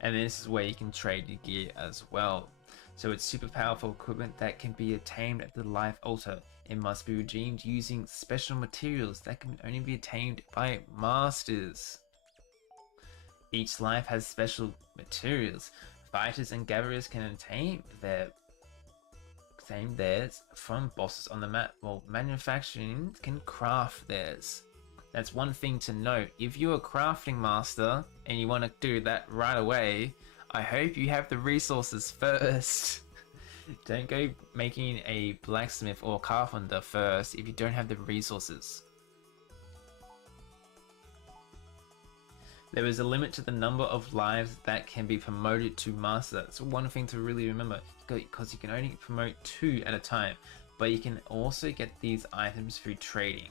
And this is where you can trade your gear as well. So it's super powerful equipment that can be attained at the life altar. It must be redeemed using special materials that can only be attained by masters. Each life has special materials. Fighters and gatherers can obtain theirs from bosses on the map, while manufacturing can craft theirs. That's one thing to note. If you're a crafting master and you want to do that right away, I hope you have the resources first. Don't go making a blacksmith or carpenter first if you don't have the resources. There is a limit to the number of lives that can be promoted to master. That's one thing to really remember, because you can only promote 2 at a time, but you can also get these items through trading.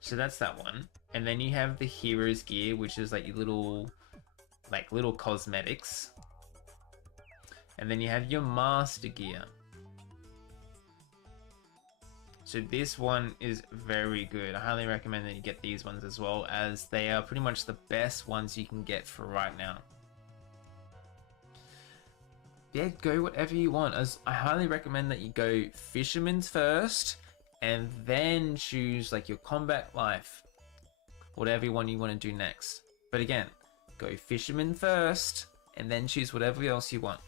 So that's that one. And then you have the hero's gear, which is like your little cosmetics. And then you have your master gear. So this one is very good. I highly recommend that you get these ones as well, as they are pretty much the best ones you can get for right now. Yeah, go whatever you want. As I highly recommend that you go fisherman's first, and then choose like your combat life, whatever one you want to do next. But again, go fisherman first, and then choose whatever else you want.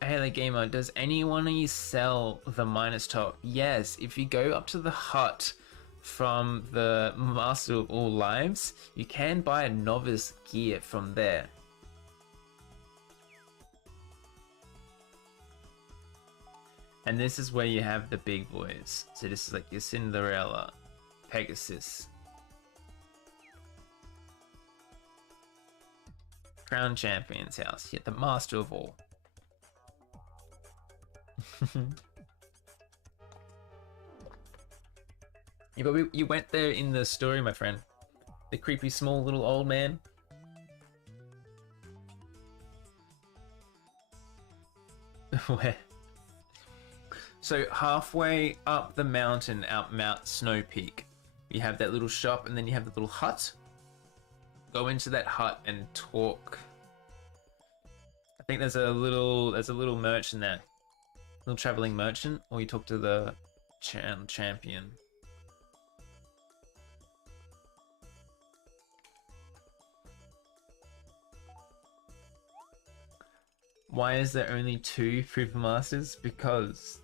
Hey Gamer, does anyone of you sell the minus top? Yes, if you go up to the hut from the Master of All Lives, you can buy a novice gear from there. And this is where you have the big boys. So this is like your Cinderella, Pegasus, Crown Champion's house, yet the Master of All. Yeah, but you went there in the story, my friend. The creepy small little old man. Where? So halfway up the mountain, out Mount Snow Peak, you have that little shop, and then you have the little hut. Go into that hut and talk. I think there's a little merchant there. Little traveling merchant, or you talk to the champion. Why is there only 2 Proof Masters? Because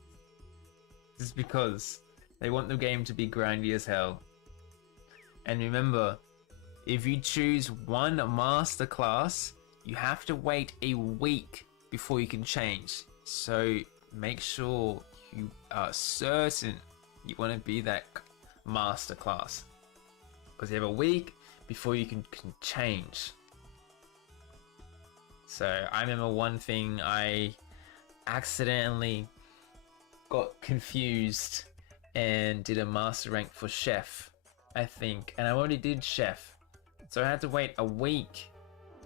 they want the game to be grindy as hell. And remember, if you choose one master class, you have to wait a week before you can change. So make sure you are certain you want to be that master class, because you have a week before you can change. So I remember one thing, I accidentally got confused and did a master rank for chef, I think, and I already did chef, so I had to wait a week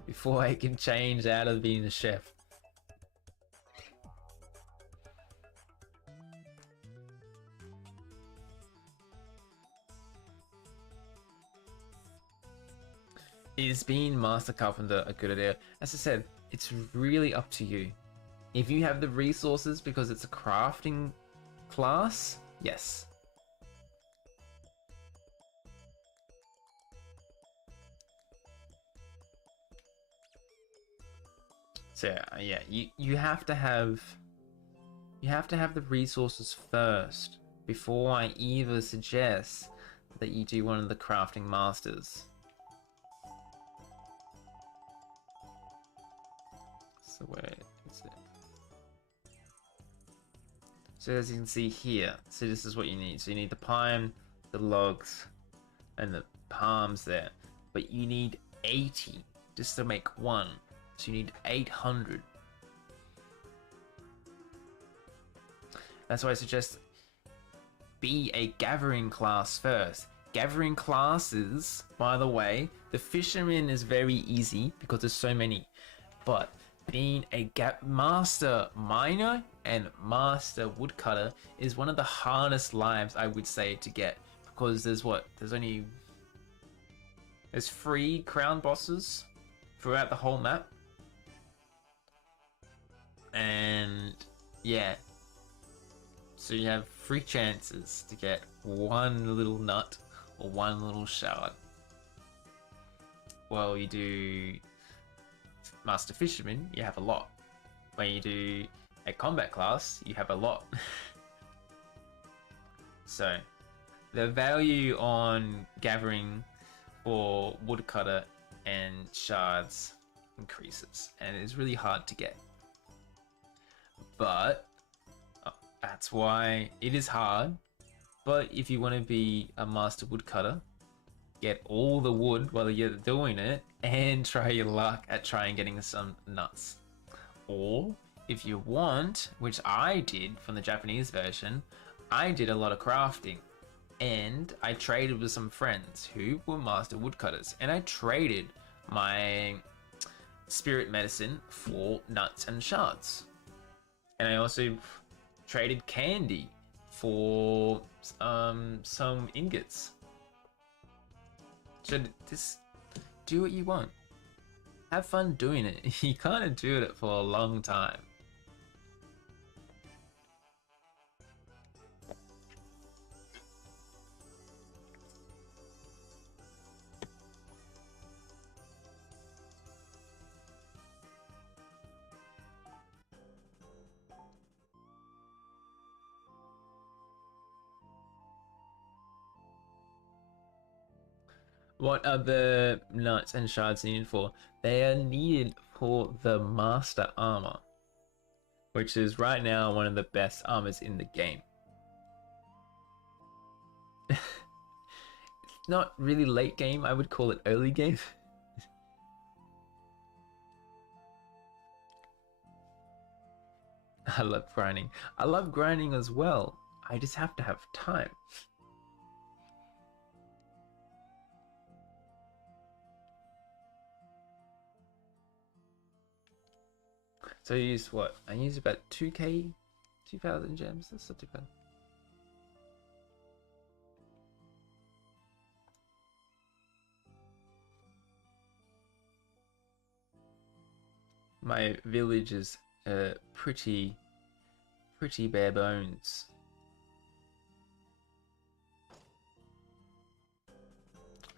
before I can change out of being a chef. Is being Master Carpenter a good idea? As I said, it's really up to you. If you have the resources because it's a crafting class, yes. So yeah, you have to have the resources first before I either suggest that you do one of the crafting masters. So where is it? So as you can see here, so this is what you need. So you need the pine, the logs, and the palms there. But you need 80 just to make one. So you need 800. That's why I suggest be a gathering class first. Gathering classes, by the way, the fisherman is very easy because there's so many, but being a master miner and master woodcutter is one of the hardest lives, I would say, to get, because there's 3 crown bosses throughout the whole map, and yeah, so you have 3 chances to get 1 little nut or 1 little shard. Well, you do Master Fisherman, you have a lot. When you do a combat class, you have a lot. So the value on gathering for woodcutter and shards increases, and it is really hard to get. But that's why it is hard. But if you want to be a master woodcutter, get all the wood while you're doing it and try your luck at trying getting some nuts. Or if you want, which I did from the Japanese version, I did a lot of crafting and I traded with some friends who were master woodcutters, and I traded my spirit medicine for nuts and shards. And I also traded candy for some ingots. So just do what you want. Have fun doing it. You can't do it for a long time. What are the nuts and shards needed for? They are needed for the master armor, which is right now one of the best armors in the game. It's not really late game, I would call it early game. I love grinding. I love grinding as well. I just have to have time. So I use what? I use about 2k, 2,000 gems. That's not too bad. My village is pretty bare bones.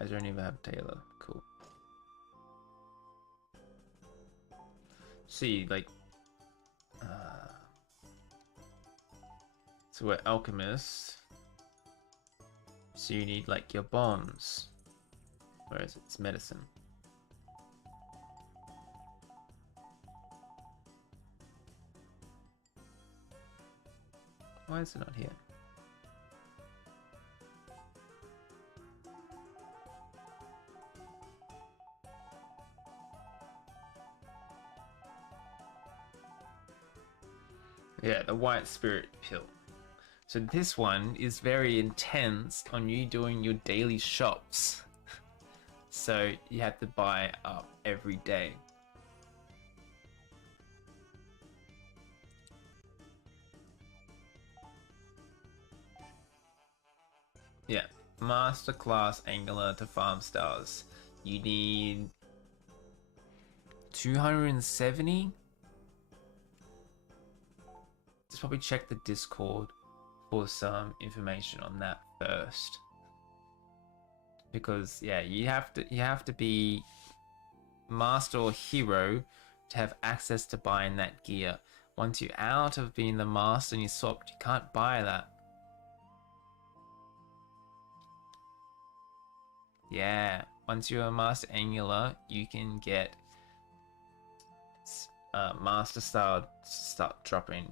I don't even have Taylor. Cool. See, like, so we're alchemists. So you need like your bombs. Whereas it's medicine. Why is it not here? Yeah, the white spirit pill. So this one is very intense on you doing your daily shops. So you have to buy up every day. Yeah, masterclass angler to farm stars. You need 270. Just probably check the Discord for some information on that first, because yeah, you have to be master or hero to have access to buying that gear. Once you're out of being the master and you swapped, you can't buy that. Yeah, once you're a master angler, you can get master style start dropping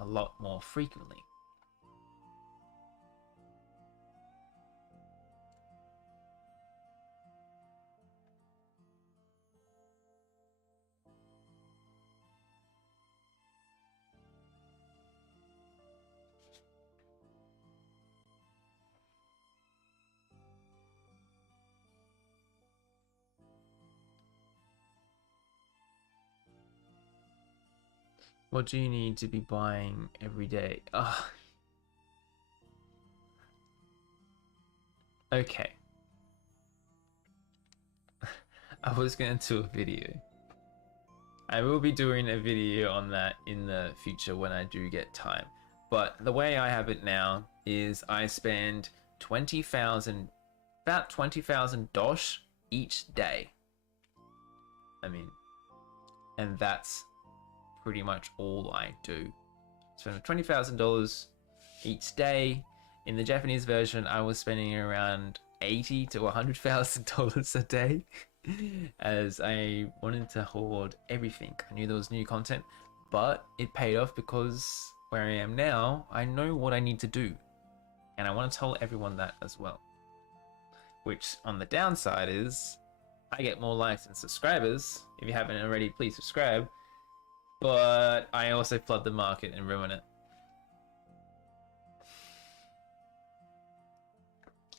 a lot more frequently. What do you need to be buying every day? Ugh. Okay. I was gonna do a video. I will be doing a video on that in the future when I do get time. But the way I have it now is I spend 20,000, about 20,000 dosh each day. I mean, and that's pretty much all I do. Spend $20,000 each day. In the Japanese version, I was spending around $80,000 to $100,000 a day, as I wanted to hoard everything. I knew there was new content, but it paid off because where I am now, I know what I need to do, and I want to tell everyone that as well. Which, on the downside, is I get more likes and subscribers. If you haven't already, please subscribe. But I also flood the market and ruin it.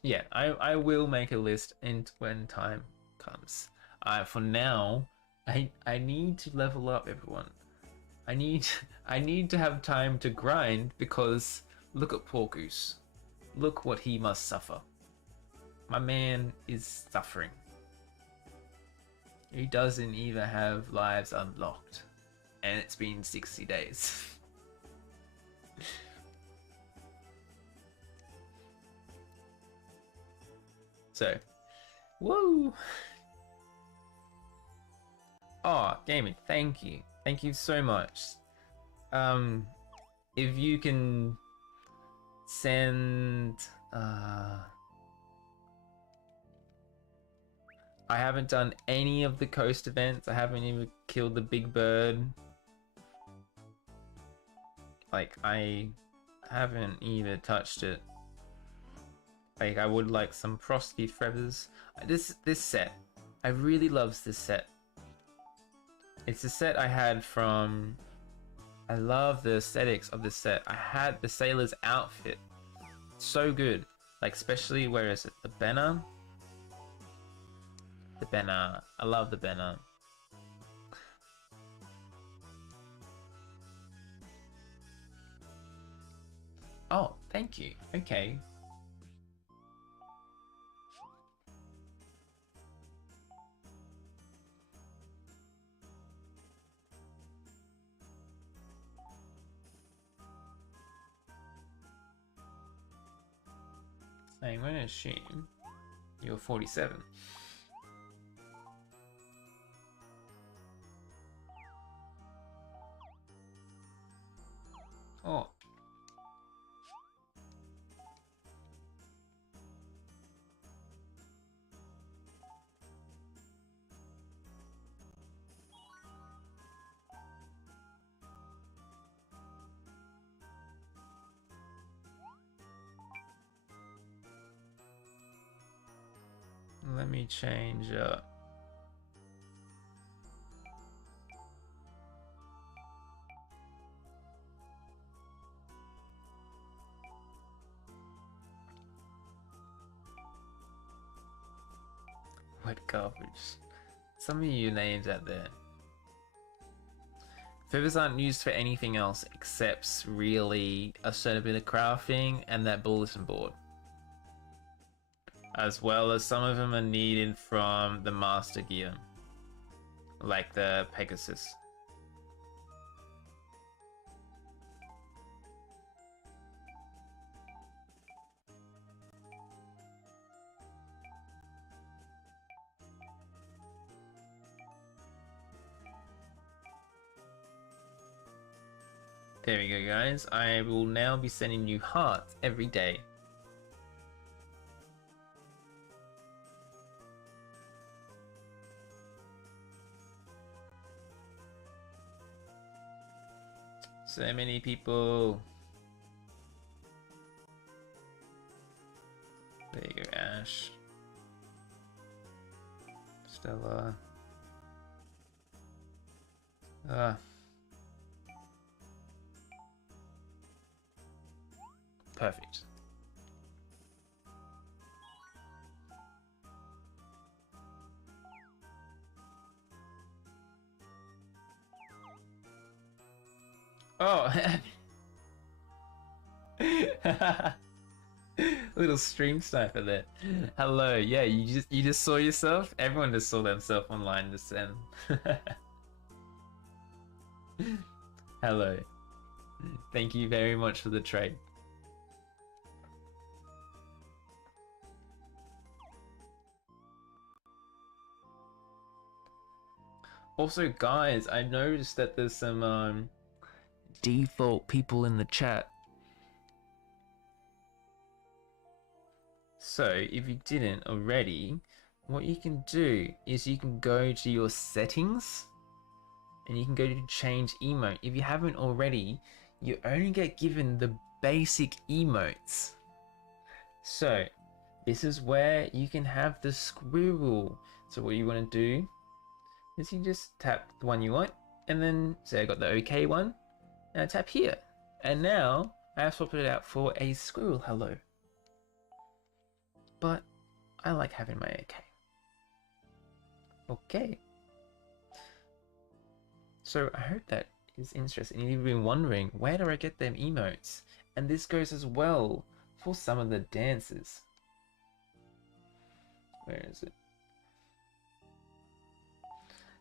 Yeah, I will make a list when time comes. For now, I need to level up, everyone. I need to have time to grind, because look at poor Goose. Look what he must suffer. My man is suffering. He doesn't even have lives unlocked, and it's been 60 days. So, whoa! Oh, gaming, thank you. Thank you so much. If you can send, I haven't done any of the coast events. I haven't even killed the big bird. Like, I haven't even touched it. Like, I would like some frosty feathers. This set, I really love this set. It's a set I had from. I love the aesthetics of this set. I had the sailor's outfit, so good. Like, especially, where is it? The banner. The banner. I love the banner. Oh, thank you. Okay. I'm gonna assume you're 47. Oh. Let me change up. What garbage. Some of you names out there. Feathers aren't used for anything else except really a certain bit of crafting and that bulletin board. As well as some of them are needed from the master gear, like the Pegasus. There we go, guys. I will now be sending you hearts every day. So many people. There you go, Ash. Stella. Perfect. Oh, little stream sniper there. Hello, yeah, you just saw yourself. Everyone just saw themselves online just then. Hello. Thank you very much for the trade. Also, guys, I noticed that there's some default people in the chat. So, if you didn't already, what you can do is you can go to your settings and you can go to change emote. If you haven't already, you only get given the basic emotes. So, this is where you can have the squirrel. So what you want to do is you just tap the one you want, and then say I got the OK one, and I tap here. And now I have swapped it out for a squirrel hello. But I like having my OK. Okay. So I hope that is interesting. You've been wondering, where do I get them emotes? And this goes as well for some of the dances. Where is it?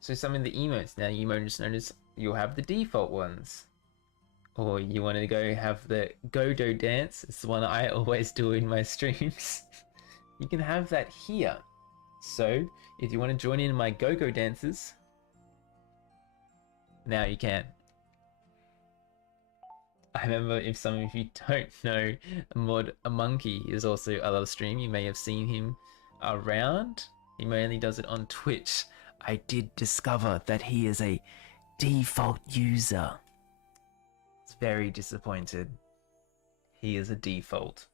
So some of the emotes, now you might just notice you'll have the default ones. Or you want to go have the Go-Do dance. It's the one I always do in my streams. You can have that here. So if you want to join in my go-go dances, now you can. I remember, if some of you don't know, a monkey is also a lot of stream. You may have seen him around. He mainly does it on Twitch. I did discover that he is a default user. It's very disappointed. He is a default.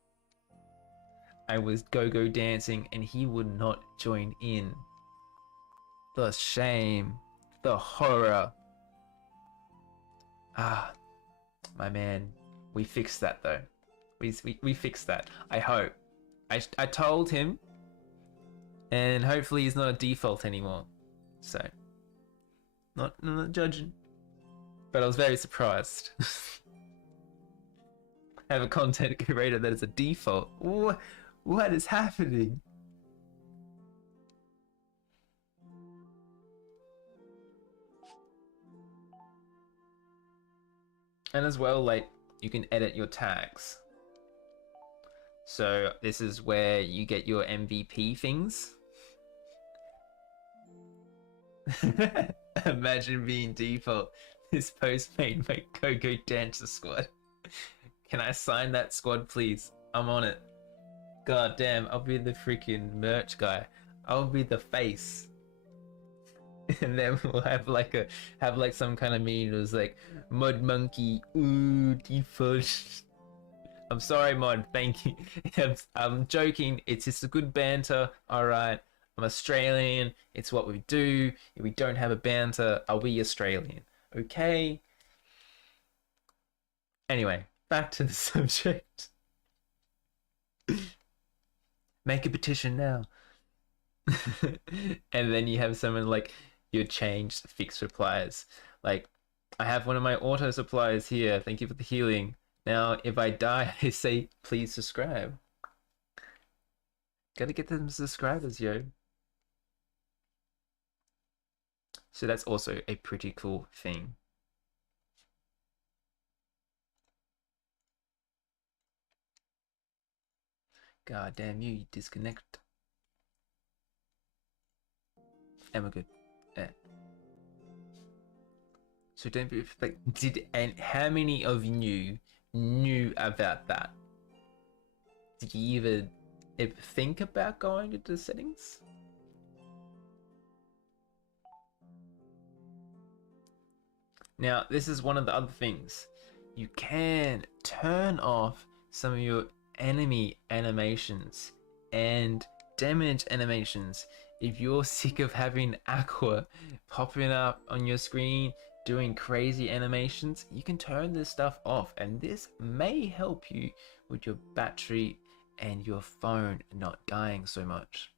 I was go-go dancing and he would not join in. The shame. The horror. Ah, my man. We fixed that though. We fixed that. I hope. I told him, and hopefully he's not a default anymore. So, not judging. But I was very surprised. I have a content creator that is a default. What is happening? And as well, like, you can edit your tags. So this is where you get your MVP things. Imagine being default. This post made my Go-Go Dancer squad. Can I sign that squad, please? I'm on it. God damn, I'll be the freaking merch guy. I'll be the face. And then we'll have like some kind of meme that was like Mud Monkey, ooh, default. I'm sorry, Mod, thank you. I'm joking, it's just a good banter, alright. I'm Australian, it's what we do. If we don't have a banter, I'll be Australian. Okay? Anyway, back to the subject. Make a petition now. And then you have someone like your changed fixed replies. Like, I have one of my auto supplies here. Thank you for the healing. Now, if I die, I say, please subscribe. Gotta get them subscribers, yo. So that's also a pretty cool thing. God damn you disconnect. And we're good. Yeah. So don't be like, and how many of you knew about that? Did you even ever think about going into the settings? Now, this is one of the other things. You can turn off some of your enemy animations and damage animations. If you're sick of having Aqua popping up on your screen doing crazy animations, you can turn this stuff off, and this may help you with your battery and your phone not dying so much.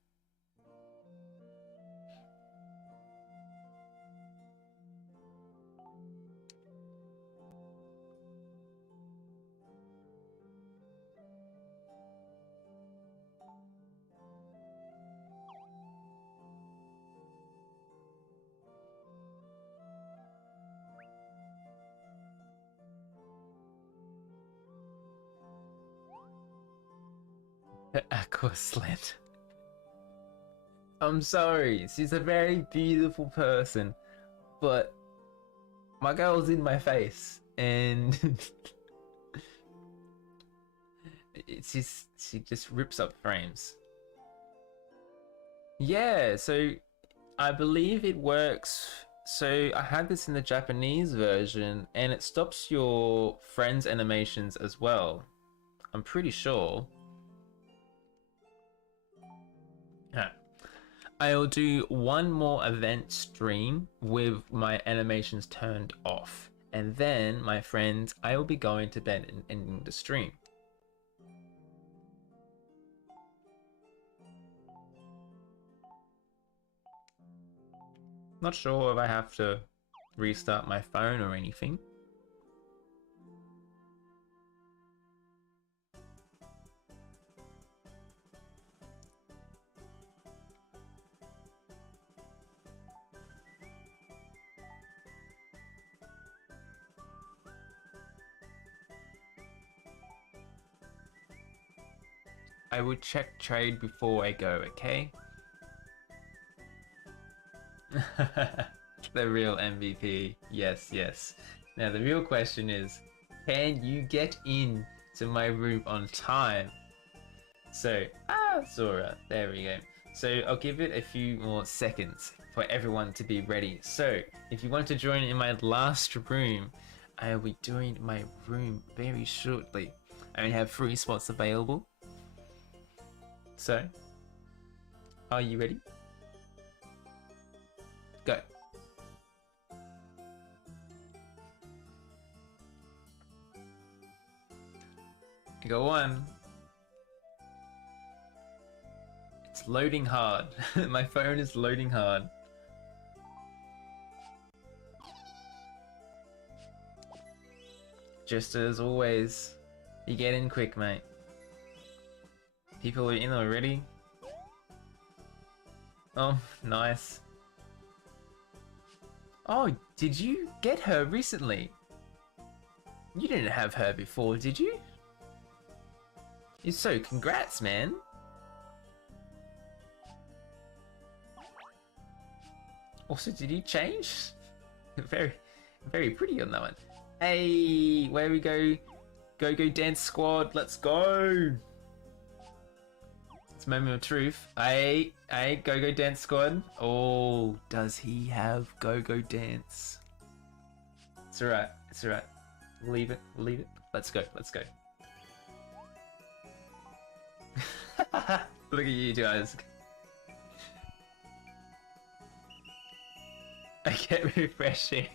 Aqua slant. I'm sorry, she's a very beautiful person, but my girl's in my face, and she just rips up frames. Yeah, so I believe it works. So I had this in the Japanese version, and it stops your friends' animations as well. I'm pretty sure. Yeah. I'll do one more event stream with my animations turned off, and then, my friends, I will be going to bed and ending the stream. Not sure if I have to restart my phone or anything. I will check trade before I go, okay? The real MVP. Yes, yes. Now the real question is, can you get in to my room on time? So, Zora, there we go. So I'll give it a few more seconds for everyone to be ready. So if you want to join in my last room, I will be doing my room very shortly. I only have 3 spots available. So, are you ready? Go. Go on. It's loading hard. My phone is loading hard. Just as always, you get in quick, mate. People are in already. Oh, nice. Oh, did you get her recently? You didn't have her before, did you? So, congrats, man. Also, did you change? Very, very pretty on that one. Hey, where we go? Go dance squad, let's go! It's moment of truth. Hey, go dance squad. Oh, does he have go dance? It's alright, it's alright. Leave it, leave it. Let's go, let's go. Look at you guys. I get refreshing.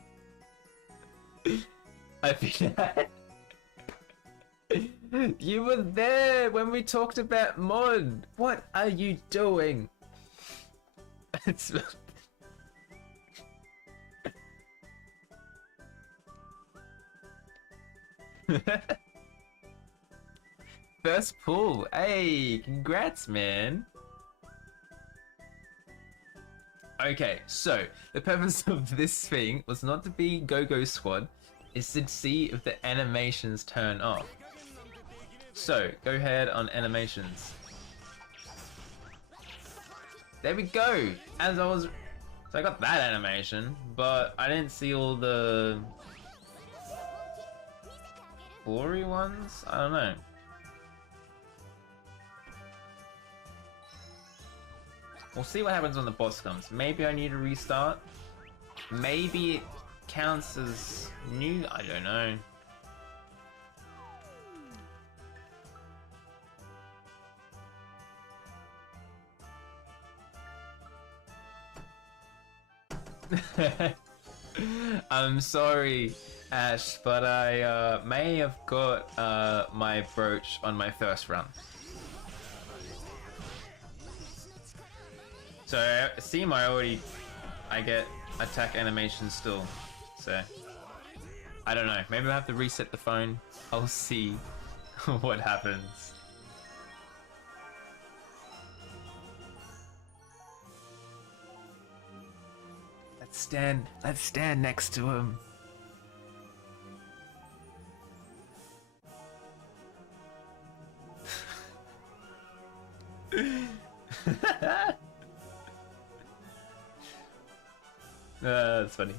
I feel that. You were there when we talked about mod. What are you doing? It's... First pull. Hey, congrats, man. Okay, so the purpose of this thing was not to be Go Squad, is to see if the animations turn off. So, go ahead on animations. There we go! As I was... So I got that animation, but I didn't see all the... blurry ones? I don't know. We'll see what happens when the boss comes. Maybe I need to restart. Maybe it counts as new? I don't know. I'm sorry, Ash, but I may have got my brooch on my first run. So, see my I get attack animation still. So, I don't know. Maybe I have to reset the phone. I'll see what happens. Let's stand next to him. That's funny.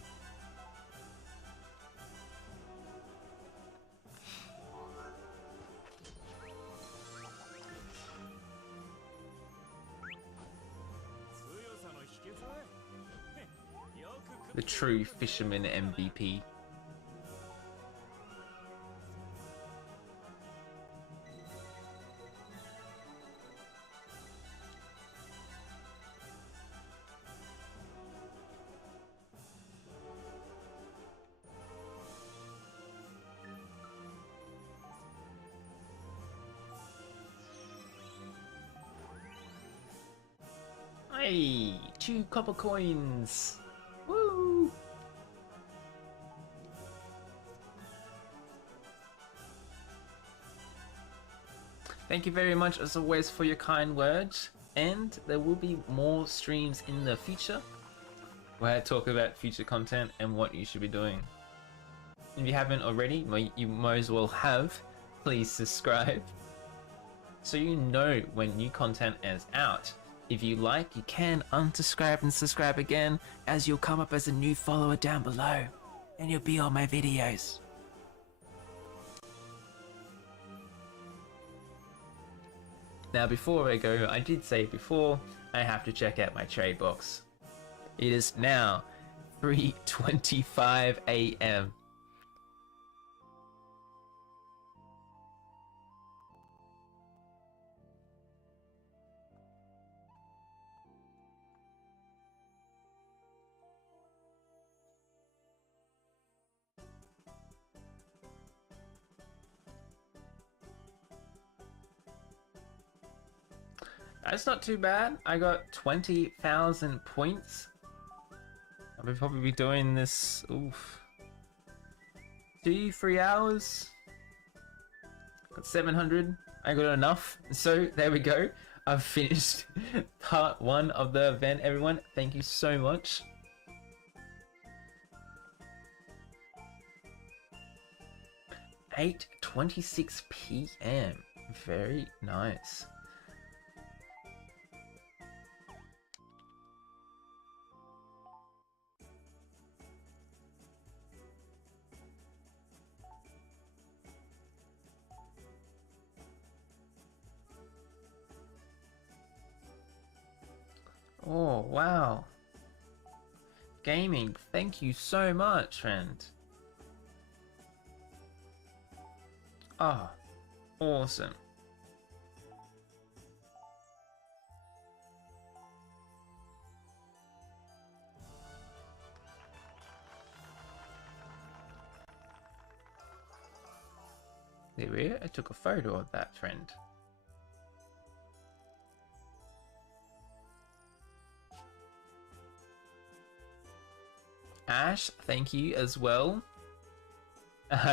The true fisherman MVP. Hey, 2 copper coins. Woo! Thank you very much as always for your kind words, and there will be more streams in the future where I talk about future content and what you should be doing. If you haven't already, you might as well have. Please subscribe so you know when new content is out. If you like, you can unsubscribe and subscribe again, as you'll come up as a new follower down below and you'll be on my videos. Now before I go, I did say before, I have to check out my trade box. It is now 3:25 AM. That's not too bad. I got 20,000 points. I'll probably be doing this, 2-3 hours. Got 700. I got enough. So there we go. I've finished part 1 of the event, everyone. Thank you so much. (8:26 PM). Very nice. Oh, wow. Gaming, thank you so much, friend. Ah, awesome. There we go. I took a photo of that, friend. Ash, thank you as well.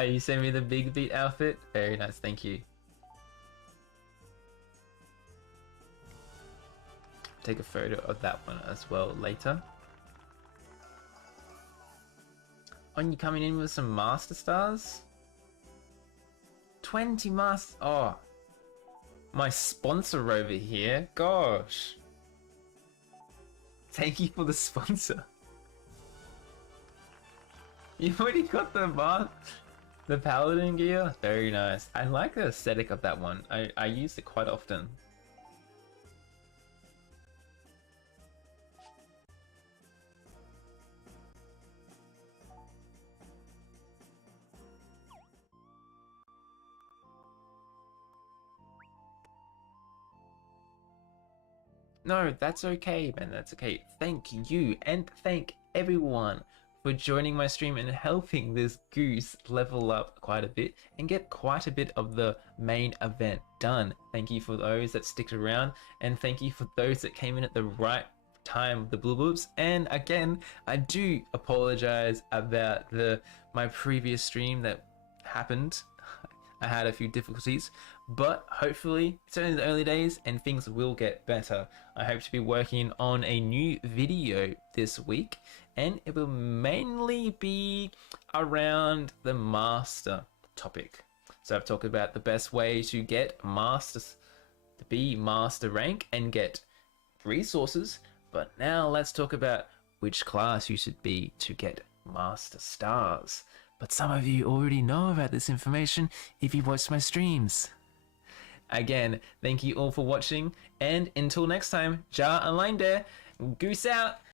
You sent me the big beat outfit. Very nice, thank you. Take a photo of that one as well later. Oh, you coming in with some Master Stars? 20 Master... Oh. My sponsor over here. Gosh. Thank you for the sponsor. You've already got the Paladin gear? Very nice. I like the aesthetic of that one. I use it quite often. No, that's okay, man. That's okay. Thank you, and thank everyone for joining my stream and helping this Goose level up quite a bit and get quite a bit of the main event done. Thank you for those that stick around, and thank you for those that came in at the right time with the blue bloops. And again, I do apologize about my previous stream that happened. I had a few difficulties, but hopefully it's only the early days and things will get better. I hope to be working on a new video this week, and it will mainly be around the master topic. So I've talked about the best way to get master to be master rank and get resources. But now let's talk about which class you should be to get master stars. But some of you already know about this information if you watch my streams. Again, thank you all for watching, and until next time, Ja online there, Goose out!